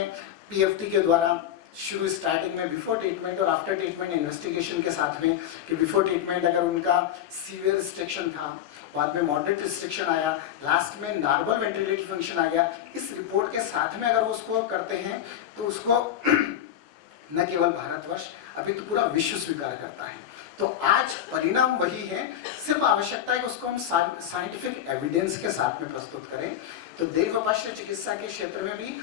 पीएफटी के द्वारा शुरू स्टार्टिंग में बिफोर ट्रीटमेंट और आफ्टर ट्रीटमेंट इन्वेस्टिगेशन के साथ में कि बिफोर ट्रीटमेंट अगर उनका सीवियर रिस्ट्रिक्शन था, बाद में मॉडरेट रिस्ट्रिक्शन आया, लास्ट में नॉर्मल वेंटिलेटरी फंक्शन आ गया, इस रिपोर्ट के साथ में अगर वो उसको करते हैं तो उसको न केवल भारतवर्ष अभी तो पूरा विश्व स्वीकार करता है। तो आज परिणाम वही है, सिर्फ आवश्यकता है कि उसको हम साइंटिफिक एविडेंस के साथ में प्रस्तुत करें। तो देवोपाश्य चिकित्सा के क्षेत्र में भी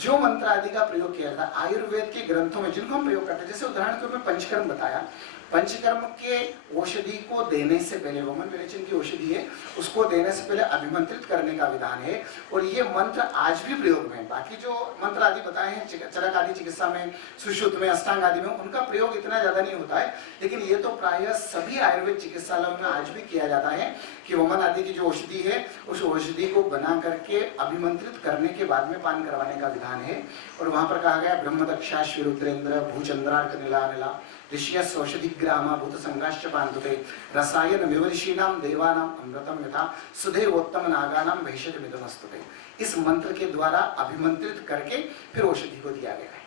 जो मंत्र आदि का प्रयोग किया था आयुर्वेद के ग्रंथों में जिनको हम प्रयोग करते हैं, जैसे उदाहरण के रूप में पंचकर्म बताया, पंचकर्म के औषधि को देने से पहले, वमन विरेचन की औषधि है, उसको देने से पहले अभिमंत्रित करने का विधान है। और ये मंत्र आज भी प्रयोग में है। बाकी जो मंत्र आदि बताए हैं चरक आदि चिकित्सा में, सुश्रुत में, अष्टांग आदि में, उनका प्रयोग इतना ज्यादा नहीं होता है, लेकिन ये तो प्रायः सभी आयुर्वेद चिकित्सालयों में आज भी किया जाता है कि वमन आदि की जो औषधि है उस औषधि को बना करके अभिमंत्रित करने के बाद में पान करवाने का विधान है। और वहां पर कहा गया ब्रह्मदक्षा रुद्रेंद्र भूचंद्रार्क नीला ऋषियस् औषधि ग्रामा भूत संगाश्च पांतुते रसायन विवरिषीणाम देवानाम अमृतम यथा सुधेवोत्तम नागानाम भैषजमिदमस्तुते। इस मंत्र के द्वारा अभिमंत्रित करके फिर औषधि को दिया गया है।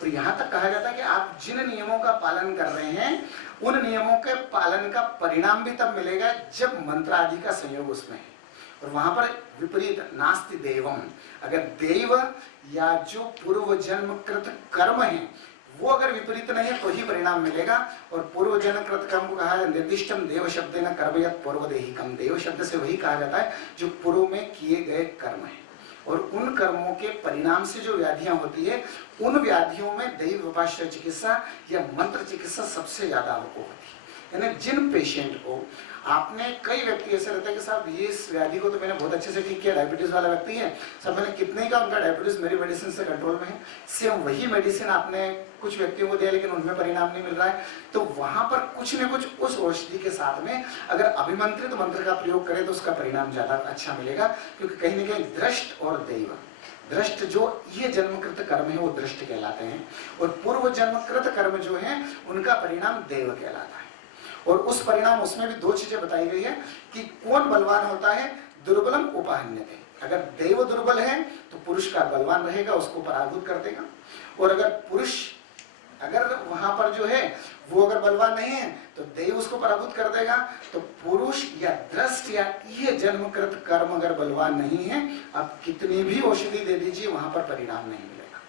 और यहाँ तक कहा जाता है कि आप जिन नियमों का पालन कर रहे हैं उन नियमों के पालन का परिणाम भी तब मिलेगा जब मंत्र आदि का संयोग उसमें है। और वहां पर विपरीत नास्ति देवम, अगर देव या जो पूर्व जन्म कृत कर्म है वो अगर विपरीत नहीं है तो ही परिणाम मिलेगा। और पूर्व जन्म कृत कर्म को कहा है निर्दिष्टम देव शब्द न कर्मयत पूर्वदेहिकम। देव शब्द से वही कहा जाता है जो पूर्व में किए गए कर्म है, और उन कर्मों के परिणाम से जो व्याधियां होती है उन व्याधियों में दैवोपाश्रय चिकित्सा या मंत्र चिकित्सा सबसे ज्यादा होती है। यानी जिन पेशेंट को आपने, कई व्यक्ति ऐसे रहते हैं कि साहब ये इस व्याधि को तो मैंने बहुत अच्छे से ठीक किया, डायबिटीज वाला व्यक्ति है, सब मैंने कितने का उनका डायबिटीज मेरी मेडिसिन से कंट्रोल में है, सेम वही मेडिसिन आपने कुछ व्यक्तियों को दिया लेकिन उनमें परिणाम नहीं मिल रहा है। तो वहां पर कुछ न कुछ उस औषधि के साथ में अगर अभिमंत्रित मंत्र का प्रयोग करें तो उसका परिणाम ज्यादा अच्छा मिलेगा, क्योंकि कहीं ना कहीं दृष्ट और दैव, दृष्ट जो ये जन्मकृत कर्म है वो दृष्ट कहलाते हैं, और पूर्व जन्मकृत कर्म जो है उनका परिणाम देव कहलाता है। और उस परिणाम उसमें भी 2 चीजें बताई गई है कि कौन बलवान होता है, दुर्बलम उपाहन्यते। अगर देव दुर्बल है तो पुरुष का बलवान रहेगा, उसको पराभूत कर देगा। और अगर पुरुष अगर वहां पर जो है वो अगर बलवान नहीं है तो देव उसको पराभूत कर देगा। तो पुरुष या दृष्ट या ये जन्मकृत कर्म अगर बलवान नहीं है, आप कितनी भी औषधि दे दीजिए वहां पर परिणाम नहीं मिलेगा।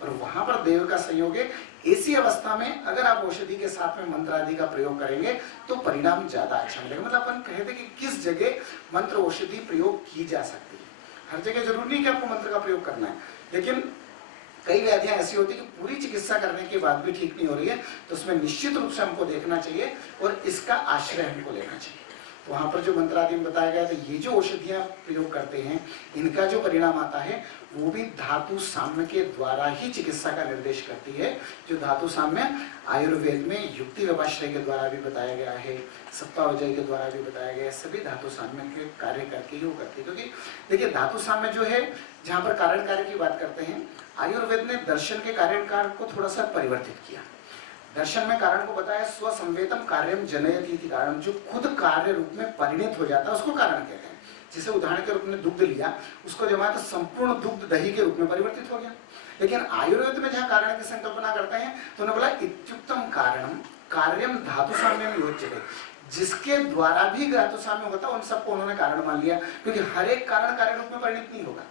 और वहां पर देव का संयोग है। ऐसी अवस्था में अगर आप औषधि के साथ में मंत्र आदि का प्रयोग करेंगे तो परिणाम ज्यादा अच्छा मिलेगा। मतलब अपन कहते कि किस जगह मंत्र औषधि प्रयोग की जा सकती है, हर जगह जरूरी नहीं कि आपको मंत्र का प्रयोग करना है, लेकिन कई व्याधियां ऐसी होती है कि पूरी चिकित्सा करने के बाद भी ठीक नहीं हो रही है, तो उसमें निश्चित रूप से हमको देखना चाहिए और इसका आश्रय हमको लेना चाहिए। तो वहां पर जो मंत्र आदि में बताया गया, तो ये जो औषधियां प्रयोग करते हैं इनका जो परिणाम आता है वो भी धातु साम्य के द्वारा ही चिकित्सा का निर्देश करती है। जो धातु साम्य आयुर्वेद में युक्ति व्यपाश्रय के द्वारा भी बताया गया है, सप्तावजय के द्वारा भी बताया गया है, सभी धातु साम्य के कार्य करके ही वो करती है। क्योंकि देखिए धातु साम्य जो है, जहाँ पर कारण कार्य की बात करते हैं, आयुर्वेद ने दर्शन के कारण कार्य को थोड़ा सा परिवर्तित किया। दर्शन में कारण को बताया स्वसंवेदम कार्यम जनयति इति कारण, जो खुद कार्य रूप में परिणत हो जाता है उसको कारण कहते हैं। जिसे उदाहरण के रूप में दुग्ध लिया, उसको जमाया तो संपूर्ण दुग्ध दही के रूप में परिवर्तित हो गया। लेकिन आयुर्वेद में जहाँ कारण की संकल्पना करते हैं तो उन्होंने बोला इत्युक्तम कारणम कार्यम धातु साम्यम योज्यते, जिसके द्वारा भी धातु साम्य होता है उन सबको उन्होंने कारण मान लिया, क्योंकि हर एक कारण कार्य रूप में परिणित नहीं होगा।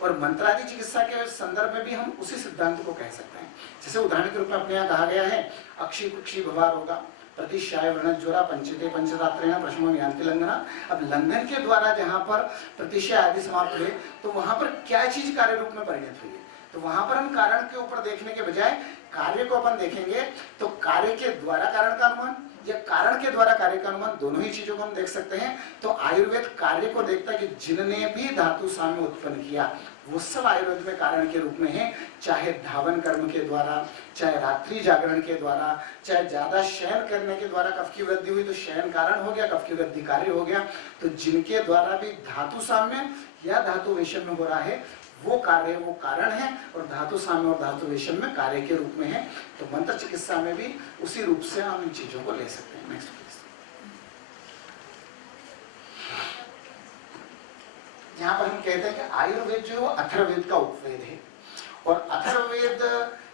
और मंत्रादि चिकित्सा के संदर्भ में भी हम उसी सिद्धांत को कह सकते हैं। जैसे उदाहरण के रूप में अपने यहाँ कहा गया है अक्षी कुक्षी भवार होगा प्रतिशाय वर्ण ज्वरा पंचते पंचरात्रेण प्रशमम यान्ति लंघना। अब लंघन के द्वारा जहाँ पर प्रतिशय आदि समाप्त हुए तो वहां पर क्या चीज कार्य रूप में परिणत हुई है, तो वहां पर हम कारण के ऊपर देखने के बजाय कार्य को अपन देखेंगे, तो कार्य के द्वारा कारण का अनुमान या कारण के द्वारा कार्य का अनुमान, दोनों ही चीजों को हम देख सकते हैं। तो आयुर्वेद कार्य को देखता है कि जिनने भी धातु साम्य उत्पन्न किया वो सब आयुर्वेद में कारण के रूप में है, चाहे धावन कर्म के द्वारा, चाहे रात्रि जागरण के द्वारा, चाहे ज्यादा शयन करने के द्वारा कफ की वृद्धि हुई तो शयन कारण हो गया, कफ की वृद्धि कार्य हो गया। तो जिनके द्वारा भी धातु साम्य या धातु वैषम्य हो रहा है वो कार्य वो कारण है, और धातु साम्य और धातु वैषम्य कार्य के रूप में है। तो मंत्र चिकित्सा में भी उसी रूप से हम इन चीजों को ले सकते हैं। Next please. यहाँ पर हम कहते हैं कि आयुर्वेद जो है अथर्ववेद का उपवेद है, और अथर्ववेद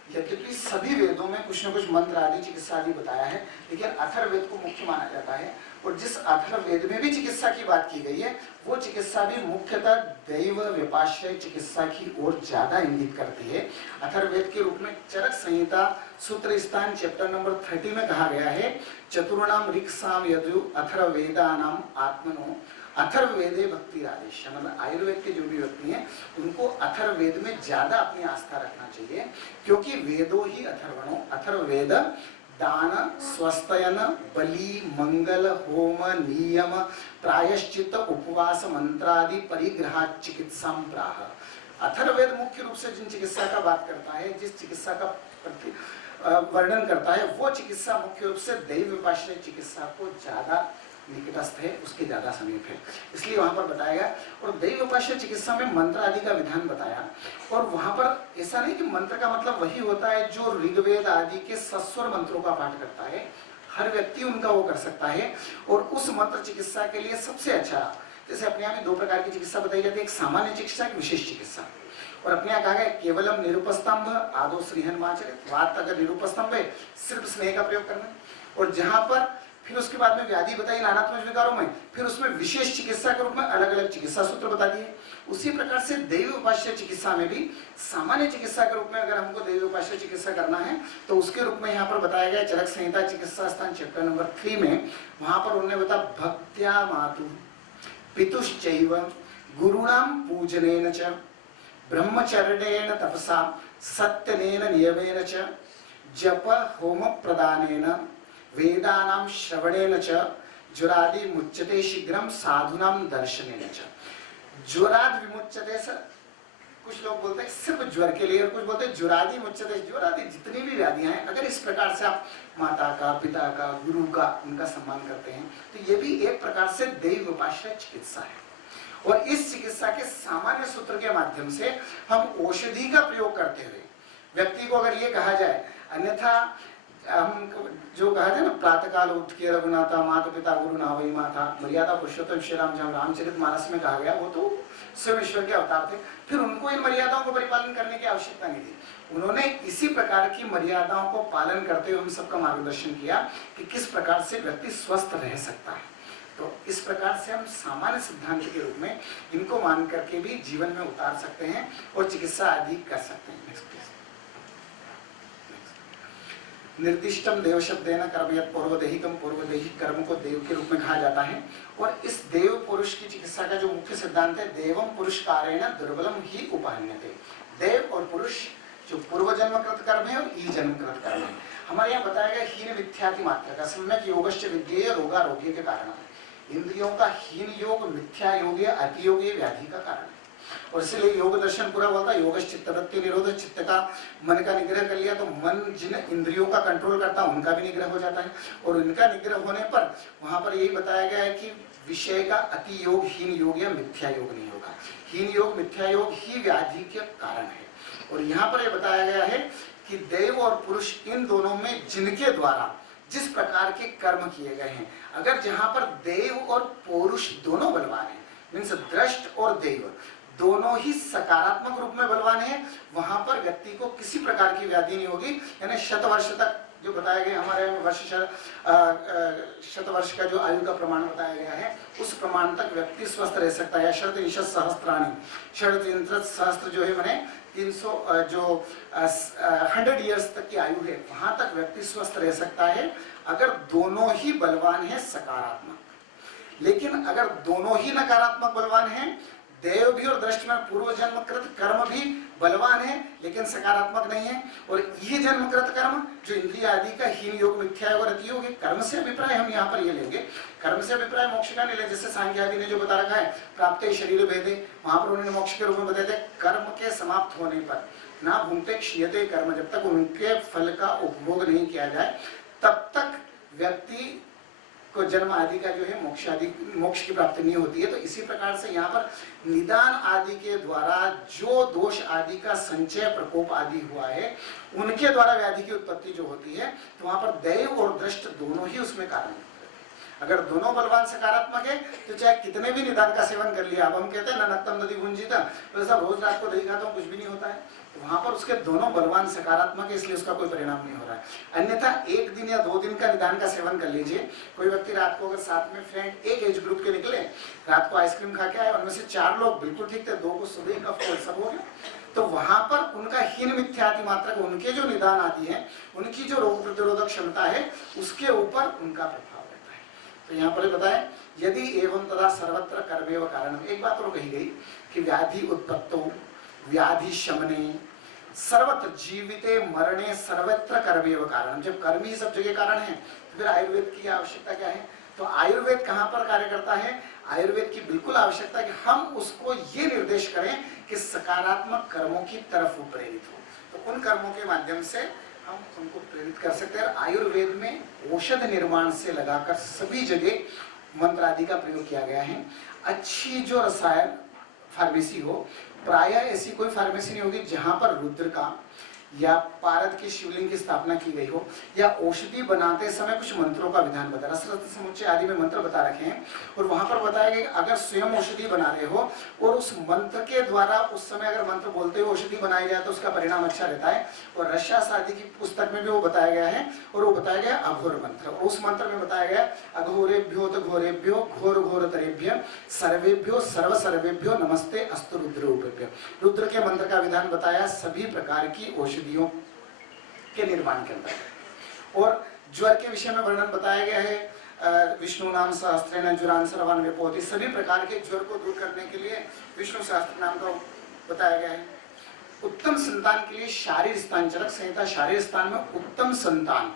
यद्यपि सभी वेदों में कुछ न कुछ मंत्र आदि चिकित्सा आदि बताया है, लेकिन अथर्ववेद को मुख्य माना जाता है। और जिस अथर्ववेद में भी चिकित्सा की बात की गई है वो चिकित्सा भी मुख्यतः दैव व्यपाश्रय चिकित्सा की ओर ज्यादा इंगित करती है। अथर्ववेद के रूप में चरक संहिता सूत्र स्थान चैप्टर नंबर 30 में कहा गया है चतुर्णाम ऋक्साम यदु अथर्ववेदानाम आत्मनो अथर्ववेदे भक्ति आदेश। मतलब आयुर्वेद के जो भी व्यक्ति हैं उनको अथर्ववेद में ज्यादा अपनी आस्था रखना चाहिए, क्योंकि वेदो ही अथर्वणो, अथर्ववेद दान स्वस्थयन बलि मंगल होम नियम प्रायश्चित उपवास मंत्रादि परिग्रह चिकित्सा प्राह। अथर्ववेद मुख्य रूप से जिन चिकित्सा का बात करता है, जिस चिकित्सा का वर्णन करता है, वो चिकित्सा मुख्य रूप से दैव उपाश्रय चिकित्सा को ज्यादा निकटस्थ है, उसके ज्यादा समीप है, इसलिए वहां पर बताया गया। और दैव उपाश्रय चिकित्सा में मंत्र आदि का विधान बताया, और वहां पर ऐसा नहीं कि मंत्र का मतलब वही होता है जो ऋग्वेद आदि के सस्वर मंत्रों का पाठ करता है, हर व्यक्ति उनका वो कर सकता है। और उस मंत्र चिकित्सा के लिए सबसे अच्छा, जैसे अपने यहाँ में दो प्रकार की चिकित्सा बताई जाती है, एक सामान्य चिकित्सा, एक विशेष चिकित्सा। और अपने यहाँ कहा गया केवलम निरूपस्तंभ आदो श्रीहन माचरित, वात अगर निरूपस्तंभ है सिर्फ स्नेह का प्रयोग करना। और जहां पर फिर उसके बाद में व्याधि बताई नानात्मक विकारों में, फिर उसमें विशेष चिकित्सा के रूप में अलग अलग चिकित्सा सूत्र बता दिए। उसी प्रकार से दैव उपाश्रय चिकित्सा में भी सामान्य चिकित्सा के रूप में अगर हमको दैव उपाश्रय चिकित्सा करना है तो उसके रूप में यहाँ पर बताया गया चरक संहिता चिकित्सा स्थान चैप्टर नंबर 3 में। वहां पर उन्होंने बताया भक्त्या मातु पितुश्चैव गुरुणाम पूजनेन च ब्रह्मचर्येण तपसा सत्यनेन नियमेन च जप होम प्रदानेन वेदानां श्रवणेन च ज्वरादि मुच्यते शीघ्रम साधुनां दर्शनेन च। ज्वराद विमुच्यते से कुछ लोग बोलते हैं सिर्फ ज्वर के लिए, और कुछ बोलते हैं ज्वरादि मुच्यते, ज्वरादि जितनी भी व्याधियां हैं अगर इस प्रकार से आप माता का, पिता का, गुरु का उनका सम्मान करते हैं तो ये भी एक प्रकार से दैव उपाश्रय चिकित्सा है। और इस चिकित्सा के सामान्य सूत्र के माध्यम से हम औषधि का प्रयोग करते हुए व्यक्ति को अगर ये कहा जाए, अन्यथा हम जो कहा था ना प्रातःकाल उठ के रघुनाथा माता पिता गुरु ना वही माता, मर्यादा पुरुषोत्तम श्री राम जहाँ रामचरित मानस में कहा गया वो तो स्वयं ईश्वर के अवतार थे, फिर उनको इन मर्यादाओं को परिपालन करने की आवश्यकता नहीं थी। उन्होंने इसी प्रकार की मर्यादाओं को पालन करते हुए हम सबका मार्गदर्शन किया कि किस प्रकार से व्यक्ति स्वस्थ रह सकता है। तो इस प्रकार से हम सामान्य सिद्धांत के रूप में इनको मान करके भी जीवन में उतार सकते हैं और चिकित्सा आदि कर सकते हैं। निर्दिष्टम देव शब्देन कर्म यत् पूर्वदेहिकम, पूर्वदेहिक कर्म को देव के रूप में कहा जाता है। और इस देव पुरुष की चिकित्सा का जो मुख्य सिद्धांत है देवम पुरुषकारेण दुर्बलम ही उपहन्यते। देव और पुरुष जो पूर्व जन्मकृत कर्म है और ई जन्मकृत कर्म है। हमारे यहाँ बताया गया हीन मिथ्याति मात्र का सम्यक योगश्च विज्ञेय रोगारोग्य के कारण। इंद्रियों का हीन योग मिथ्या योग या अति योग व्याधि का कारण है। और इसलिए योग दर्शन पूरा बोलता है योग चित्तवृत्ति निरोध, चित्त का मन का निग्रह कर लिया तो मन जिन इंद्रियों का कंट्रोल करता है उनका भी निग्रह हो जाता है। और उनका निग्रह होने पर वहां पर यही बताया गया है कि विषय का अति योग हीन योग या मिथ्या योग नहीं होगा। हीन योग मिथ्या योग ही व्याधि के कारण है। और यहाँ पर यह बताया गया है कि देव और पुरुष इन दोनों में जिनके द्वारा जिस प्रकार के कर्म किए गए हैं, अगर जहां पर देव और पुरुष दोनों बलवान हैं मीन्स दृष्ट और देव दोनों ही सकारात्मक रूप में बलवान है, वहां पर व्यक्ति को किसी प्रकार की व्याधि नहीं होगी। यानी शतवर्ष तक जो बताया गया हमारे शतवर्ष का जो आयु का प्रमाण बताया गया है, उस प्रमाण तक व्यक्ति स्वस्थ रह सकता है। शरत सहस्त्राणी, शरत सहस्त्र जो है मैंने 300 जो 100 ईयर्स तक की आयु है, वहां तक व्यक्ति स्वस्थ रह सकता है अगर दोनों ही बलवान है सकारात्मक। लेकिन अगर दोनों ही नकारात्मक बलवान है, देव भी और दृष्टि में पूर्व जन्मकृत कर्म भी बलवान है लेकिन सकारात्मक नहीं है, और ये जन्मकृत कर्म जो इंद्रिय आदि का हीन योग, मिथ्या योग और अति योग है, कर्म से अभिप्राय हम यहाँ पर ये लेंगे। कर्म से अभिप्राय मोक्ष का नहीं ले, जैसे सांख्य आदि ने जो बता रखा है प्राप्त शरीर भेदे, वहां पर उन्होंने मोक्ष के रूप में बताया था कर्म के समाप्त होने पर ना भूमते क्षीयते कर्म, जब तक उनके फल का उपभोग नहीं किया जाए तब तक व्यक्ति को जन्म आदि का जो है मोक्ष की प्राप्ति नहीं होती है। तो इसी प्रकार से यहाँ पर निदान आदि के द्वारा जो दोष आदि का संचय प्रकोप आदि हुआ है, उनके द्वारा व्याधि की उत्पत्ति जो होती है, तो वहां पर दैव और दृष्ट दोनों ही उसमें कारण है। अगर दोनों बलवान सकारात्मक है तो चाहे कितने भी निदान का सेवन कर लिया, अब हम कहते हैं ना नक्तम नदी भुंजिता, तो ऐसा रोज रात को दही खाता हूँ कुछ भी नहीं होता है, तो वहां पर उसके दोनों बलवान सकारात्मक है, इसलिए उसका कोई परिणाम नहीं हो रहा है। अन्यथा 1 दिन या 2 दिन का निदान का सेवन कर लीजिए। कोई व्यक्ति रात को अगर साथ में फ्रेंड एक एज ग्रुप के निकले, रात को आइसक्रीम खा के आए, उनमें से 4 लोग बिल्कुल ठीक थे, 2 को सुबह कफ कोल्ड सब हो गया, तो वहां पर उनका हीन मिथ्याति मात्रक, उनके जो निदान आदि है, उनकी जो रोग प्रतिरोधक क्षमता है, उसके ऊपर उनका प्रभाव रहता है। तो यहाँ पर बताएं यदि एवं तथा सर्वत्र कर्मेव कारण, एक बात और कही गई कि व्याधि उत्पत्तो व्याधि शमने सर्वत्र जीविते मरणे सर्वत्र कर्मेव कारण। जब कर्म ही सब जगह कारण है तो फिर आयुर्वेद की आवश्यकता क्या है? तो आयुर्वेद कहाँ पर कार्य करता है? आयुर्वेद की बिल्कुल आवश्यकता है कि हम उसको ये निर्देश करें कि सकारात्मक कर्मों की तरफ वो प्रेरित हो, तो उन कर्मों के माध्यम से हम उनको प्रेरित कर सकते हैं। आयुर्वेद में औषध निर्माण से लगाकर सभी जगह मंत्र आदि का प्रयोग किया गया है। अच्छी जो रसायन फार्मेसी हो, प्रायः ऐसी कोई फार्मेसी नहीं होगी जहां पर रुद्र का या पारद के शिवलिंग की स्थापना की गई हो, या औषधि बनाते समय कुछ मंत्रों का विधान बता, रसरत समुच्चय आदि में मंत्र बता रखे हैं, और वहां पर बताया गया अगर स्वयं औषधि बना रहे हो और उस मंत्र के द्वारा उस समय अगर मंत्र बोलते हुए औषधि बनाई जाए तो उसका परिणाम अच्छा रहता है। और रश्यास आदि की पुस्तक में भी वो बताया गया है, और वो बताया गया अघोर मंत्र। उस मंत्र में बताया गया अघोरेभ्यो तो घोरेभ्यो घोर घोरतरेभ्य सर्वेभ्यो सर्व सर्वेभ्यो नमस्ते अस्तु रुद्रोपेभ्य। रुद्र के मंत्र का विधान बताया सभी प्रकार की औषधियों के निर्माण के अंदर। और ज्वर के विषय में वर्णन बताया गया है विष्णु नाम सहस्त्रेण ज्वरान सर्वान विपोति, सभी प्रकार के ज्वर को दूर करने के लिए विष्णु सहस्त्र नाम का बताया गया है। उत्तम संतान के लिए शारीर स्थान, चरक संहिता शारीर स्थान में उत्तम संतान,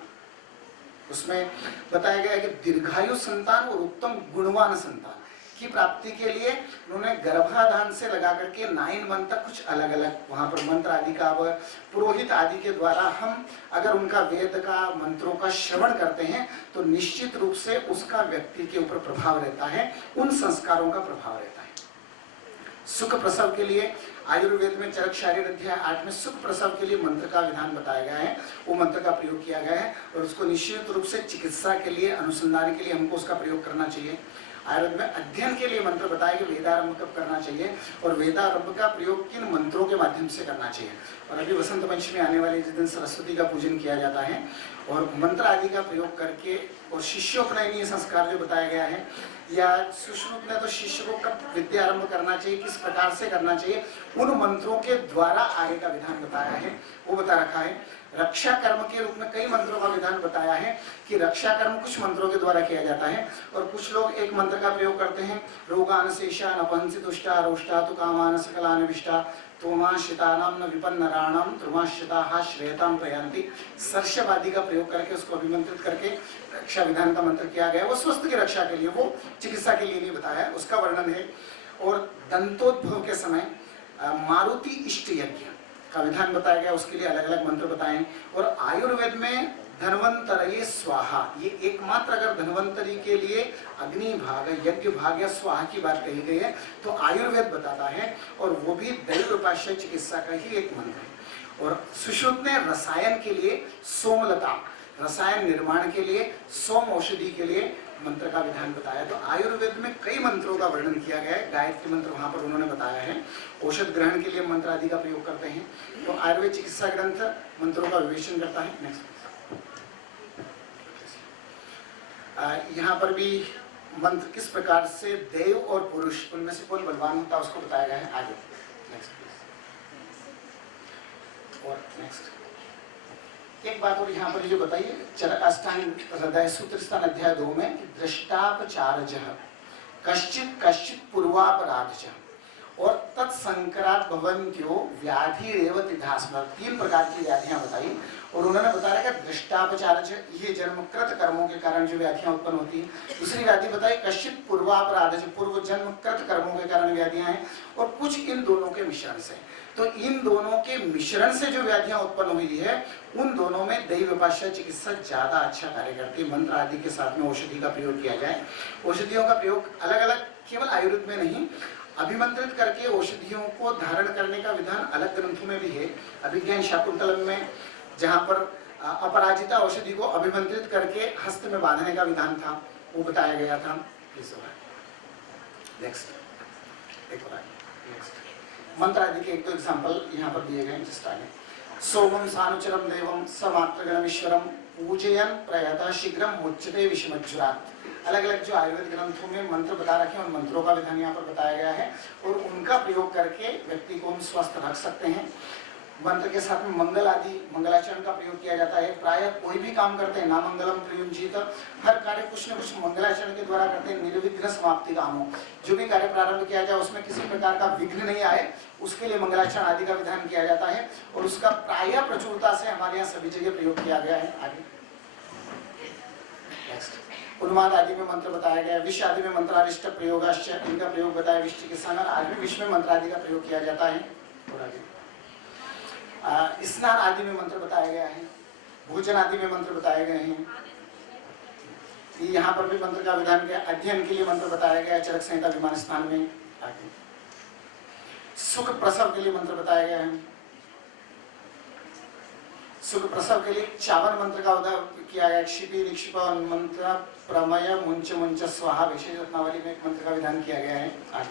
उसमें बताया गया है कि दीर्घायु संतान और उत्तम गुणवान संतान की प्राप्ति के लिए उन्होंने गर्भाधान से लगा करके 9 मंथ तक कुछ अलग अलग वहां पर मंत्र आदि का, पुरोहित आदि के द्वारा हम अगर उनका वेद का मंत्रों का श्रवण करते हैं तो निश्चित रूप से उसका व्यक्ति के ऊपर प्रभाव रहता है, उन संस्कारों का प्रभाव रहता है। सुख प्रसव के लिए आयुर्वेद में चरक शारीर अध्याय 8 में सुख प्रसव के लिए मंत्र का विधान बताया गया है, वो मंत्र का प्रयोग किया गया है, और उसको निश्चित रूप से चिकित्सा के लिए, अनुसंधान के लिए हमको उसका प्रयोग करना चाहिए। आयुर्वेद में अध्ययन के लिए मंत्र बताया कि वेदारंभ कब करना चाहिए और वेदारंभ का प्रयोग किन मंत्रों के माध्यम से करना चाहिए। और अभी वसंत पंचमी आने वाले जिस दिन सरस्वती का पूजन किया जाता है, और मंत्र आदि का प्रयोग करके, और शिष्योपनयनीय संस्कार जो बताया गया है, या सुश्रुत ने तो शिष्य को कब विद्या आरंभ करना चाहिए, किस प्रकार से करना चाहिए, उन मंत्रों के द्वारा आगे का विधान बताया है, वो बता रखा है। रक्षा कर्म के रूप में कई मंत्रों का विधान बताया है कि रक्षा कर्म कुछ मंत्रों के द्वारा किया जाता है, और कुछ लोग एक मंत्र का प्रयोग करते हैं, रोगान शेषान अपंसि तुष्टा रोष्टा तो कामान सकलान विष्टा तोमाश्रितानाम न विपन्नराणाम त्रुमाश्रिताः श्रेयताम प्रयान्ति। सर्षप आदि का प्रयोग करके उसको अभिमंत्रित करके रक्षा विधान का मंत्र किया गया। वो स्वस्थ की रक्षा के लिए, वो चिकित्सा के लिए नहीं बताया, उसका वर्णन है। और दंतोद्भव के समय मारुति इष्ट यज्ञ का विधान बताया गया, उसके लिए अलग अलग मंत्र बताए। और आयुर्वेद में धन्वंतरये स्वाहा, ये एकमात्र अगर धन्वंतरी के लिए अग्नि भाग, यज्ञ भाग या स्वाहा की बात कही गई है तो आयुर्वेद बताता है, और वो भी दैव उपास्य चिकित्सा का ही एक मंत्र है। और सुश्रुत ने रसायन के लिए सोमलता, रसायन निर्माण के लिए, सोम औषधि के लिए मंत्र का विधान बताया। तो आयुर्वेद में कई मंत्रों का वर्णन किया गया है। गायत्री मंत्र वहाँ पर उन्होंने बताया है। औषध ग्रहण के लिए मंत्र आदि का प्रयोग करते हैं। तो आयुर्वेद चिकित्सा ग्रंथ मंत्रों का विवेचन करता है। नेक्स्ट, यहाँ पर भी मंत्र किस प्रकार से देव और पुरुष उनमें से कौन बलवान होता है उसको बताया गया है। आगे नेक्स्ट और नेक्स्ट एक बात और यहाँ पर जो बताइए, चरक अष्टांग हृदय सूत्र स्थान अध्याय 2 में दृष्टापचारजः कश्चित कश्चित पूर्वापराधजः और तत्संकरात भवन्त्यो व्याधि रेवतिधास्म, 3 प्रकार की व्याधियां बताई। और उन्होंने बताया कि दृष्टापचारज ये जन्मकृत कर्मों के कारण जो व्याधियां उत्पन्न होती है। दूसरी व्याधि बताई कश्चित पूर्वापराधज, पूर्व जन्मकृत कर्मों के कारण व्याधियां हैं, और कुछ इन दोनों के मिश्रण से। तो इन दोनों के मिश्रण से जो व्याधियां उत्पन्न हुई है उन दोनों में दैवोपास्य चिकित्सा ज्यादा अच्छा कार्य करती है। मंत्र आदि के साथ में औषधि का प्रयोग किया जाए। औषधियों का प्रयोग अलग अलग केवल आयुर्वेद में नहीं, अभिमंत्रित करके औषधियों को धारण करने का विधान अलग ग्रंथों में भी है। अभिज्ञान शाकुंतलम में जहाँ पर अपराजिता औषधि को अभिमंत्रित करके हस्त में बांधने का विधान था, वो बताया गया था। नेक्स्ट एक मंत्र आदि के एक दो एग्जाम्पल यहाँ पर दिए गए। जस्ट आगे सोमम सानुचरम देवम समात्रगणमीश्वरम पूजयन प्रयतः शीघ्रम मुच्यते विषमज्जुरात्। अलग अलग जो आयुर्वेद ग्रंथों में मंत्र बता रखे हैं उन मंत्रों का विधान यहाँ पर बताया गया है, और उनका प्रयोग करके व्यक्ति को हम स्वस्थ रख सकते हैं। मंत्र के साथ में मंगल आदि मंगलाचरण का प्रयोग किया जाता है। प्रायः कोई भी काम करते हैं ना मंगलम प्रयुंजीत, हर कार्य कुछ न कुछ मंगलाचरण के द्वारा करते हैं। निर्विघ्न समाप्ति काम हो, जो भी कार्य प्रारंभ किया जाए उसमें किसी प्रकार का विघ्न नहीं आए, उसके लिए मंगलाचरण आदि का विधान किया जाता है, और उसका प्रायः प्रचुरता से हमारे यहाँ सभी जगह प्रयोग किया गया है। आगे उन्माद आदि में मंत्र बताया गया। विष आदि में मंत्रारिष्ट प्रयोगाश्च, इनका प्रयोग बताया। विष चिकित्सा में आज भी विष में मंत्र आदि का प्रयोग किया जाता है। और आगे स्नान आदि में मंत्र बताया गया है। भोजन आदि में मंत्र बताए गए हैं। यहाँ पर भी मंत्र का विधान किया। अध्ययन के लिए मंत्र बताया गया चरक संहिता विमान स्थान में। आगे सुख प्रसव के लिए मंत्र बताया गया है। सुख प्रसव के लिए 54 मंत्र का उदाहरण किया गया। क्षिपि निक्षिप मंत्र प्रमय मुंच मुंच स्वाहा विशेष रत्नावली में एक मंत्र का विधान किया गया है। आगे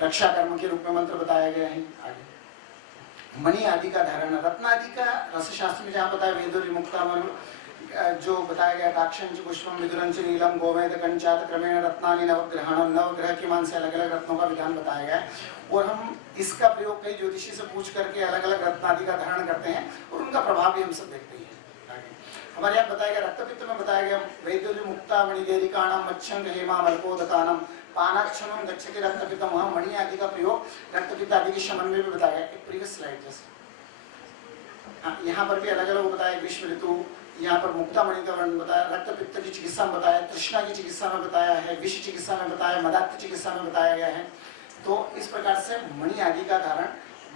रक्षा कर्म के रूप में मंत्र बताया गया है। आगे मणि आदि का धारण, रत्न आदि का रसशास्त्र में जहाँ बताया वेदोरी मुक्ता जो बताया गया काक्षंच पुष्पम विदुरंच नीलम गोमेद कंचात क्रमेण रत्नानि नवग्रहणम, नवग्रह के मान से अलग अलग रत्नों का विधान बताया गया है। और हम इसका प्रयोग कई ज्योतिषी से पूछ करके अलग अलग रत्न आदि का धारण करते हैं, और उनका प्रभाव भी हम सब देखते हैं। हमारे यहाँ बताया गया रक्तपित्त में बताया गया वेदोरी मुक्ता मणिदेरिकाणम मच्छंग हेमा मल्पोदकानम पानाक्षमम गच्छति रक्तपित्तम, वहाँ मणि आदि का प्रयोग रक्तपित्त आदि के शमन में भी बताया गया। एक प्रीवियस स्लाइड जैसे यहाँ पर भी अलग अलग बताया। ग्रीष्म ऋतु, यहाँ पर मुक्ता मणि का वर्णन बताया। रक्तपित्त की चिकित्सा में बताया, तृष्णा की चिकित्सा में बताया है, विष चिकित्सा में बताया, मदात्त चिकित्सा में बताया गया है। तो इस प्रकार से मणि आदि का धारण,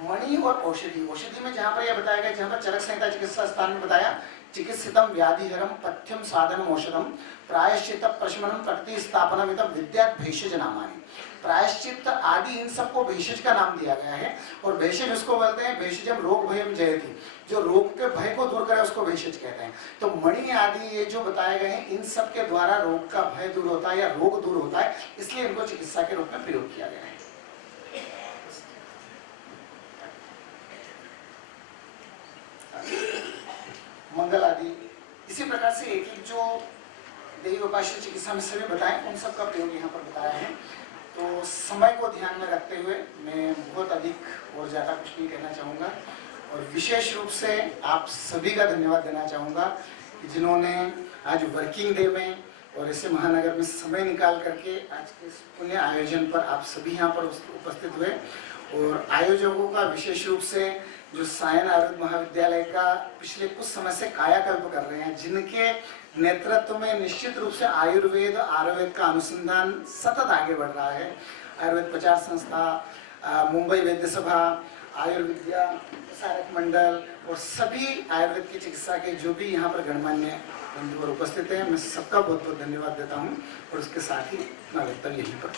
मणि और औषधि, औषधि में जहाँ पर यह बताया गया, जहाँ पर चरक संहिता चिकित्सा स्थान में बताया चिकित्सितम व्याधिहरम पथ्यम साधनम औषधम प्रायश्चित प्रशमनम प्रकृति स्थापनम इदम विद्यात् भेषज नामानि। प्रायश्चित आदि इन सबको भेषज का नाम दिया गया है, और भेषज उसको बोलते हैं भेषजम रोग भयम जयति, जो रोग के भय को दूर करे उसको भेषज कहते हैं। तो मणि आदि ये जो बताए गए हैं इन सब के द्वारा रोग का भय दूर होता है या रोग दूर होता है, इसलिए इनको चिकित्सा के रूप में प्रयोग किया गया है। मंगल आदि इसी प्रकार से एक एक जो दैवोपास्य चिकित्सा में सभी बताएं उन सब का प्रयोग यहाँ पर बताया है। तो समय को ध्यान में रखते हुए मैं बहुत अधिक और ज़्यादा कुछ नहीं कहना चाहूँगा, और विशेष रूप से आप सभी का धन्यवाद देना चाहूँगा कि जिन्होंने आज वर्किंग डे में और ऐसे महानगर में समय निकाल करके आज के इस पुण्य आयोजन पर आप सभी यहाँ पर उपस्थित हुए। और आयोजकों का विशेष रूप से जो सायन आयुर्वेद महाविद्यालय का पिछले कुछ समय से कायाकल्प कर रहे हैं, जिनके नेतृत्व में निश्चित रूप से आयुर्वेद का अनुसंधान सतत आगे बढ़ रहा है। आयुर्वेद प्रचार संस्था, मुंबई वैद्य सभा, आयुर्विद्या प्रसारक मंडल और सभी आयुर्वेद की चिकित्सा के जो भी यहाँ पर गणमान्य बंधु उपस्थित हैं, मैं सबका बहुत बहुत धन्यवाद देता हूँ, और उसके साथ ही अपना वक्तव्य यहीं पर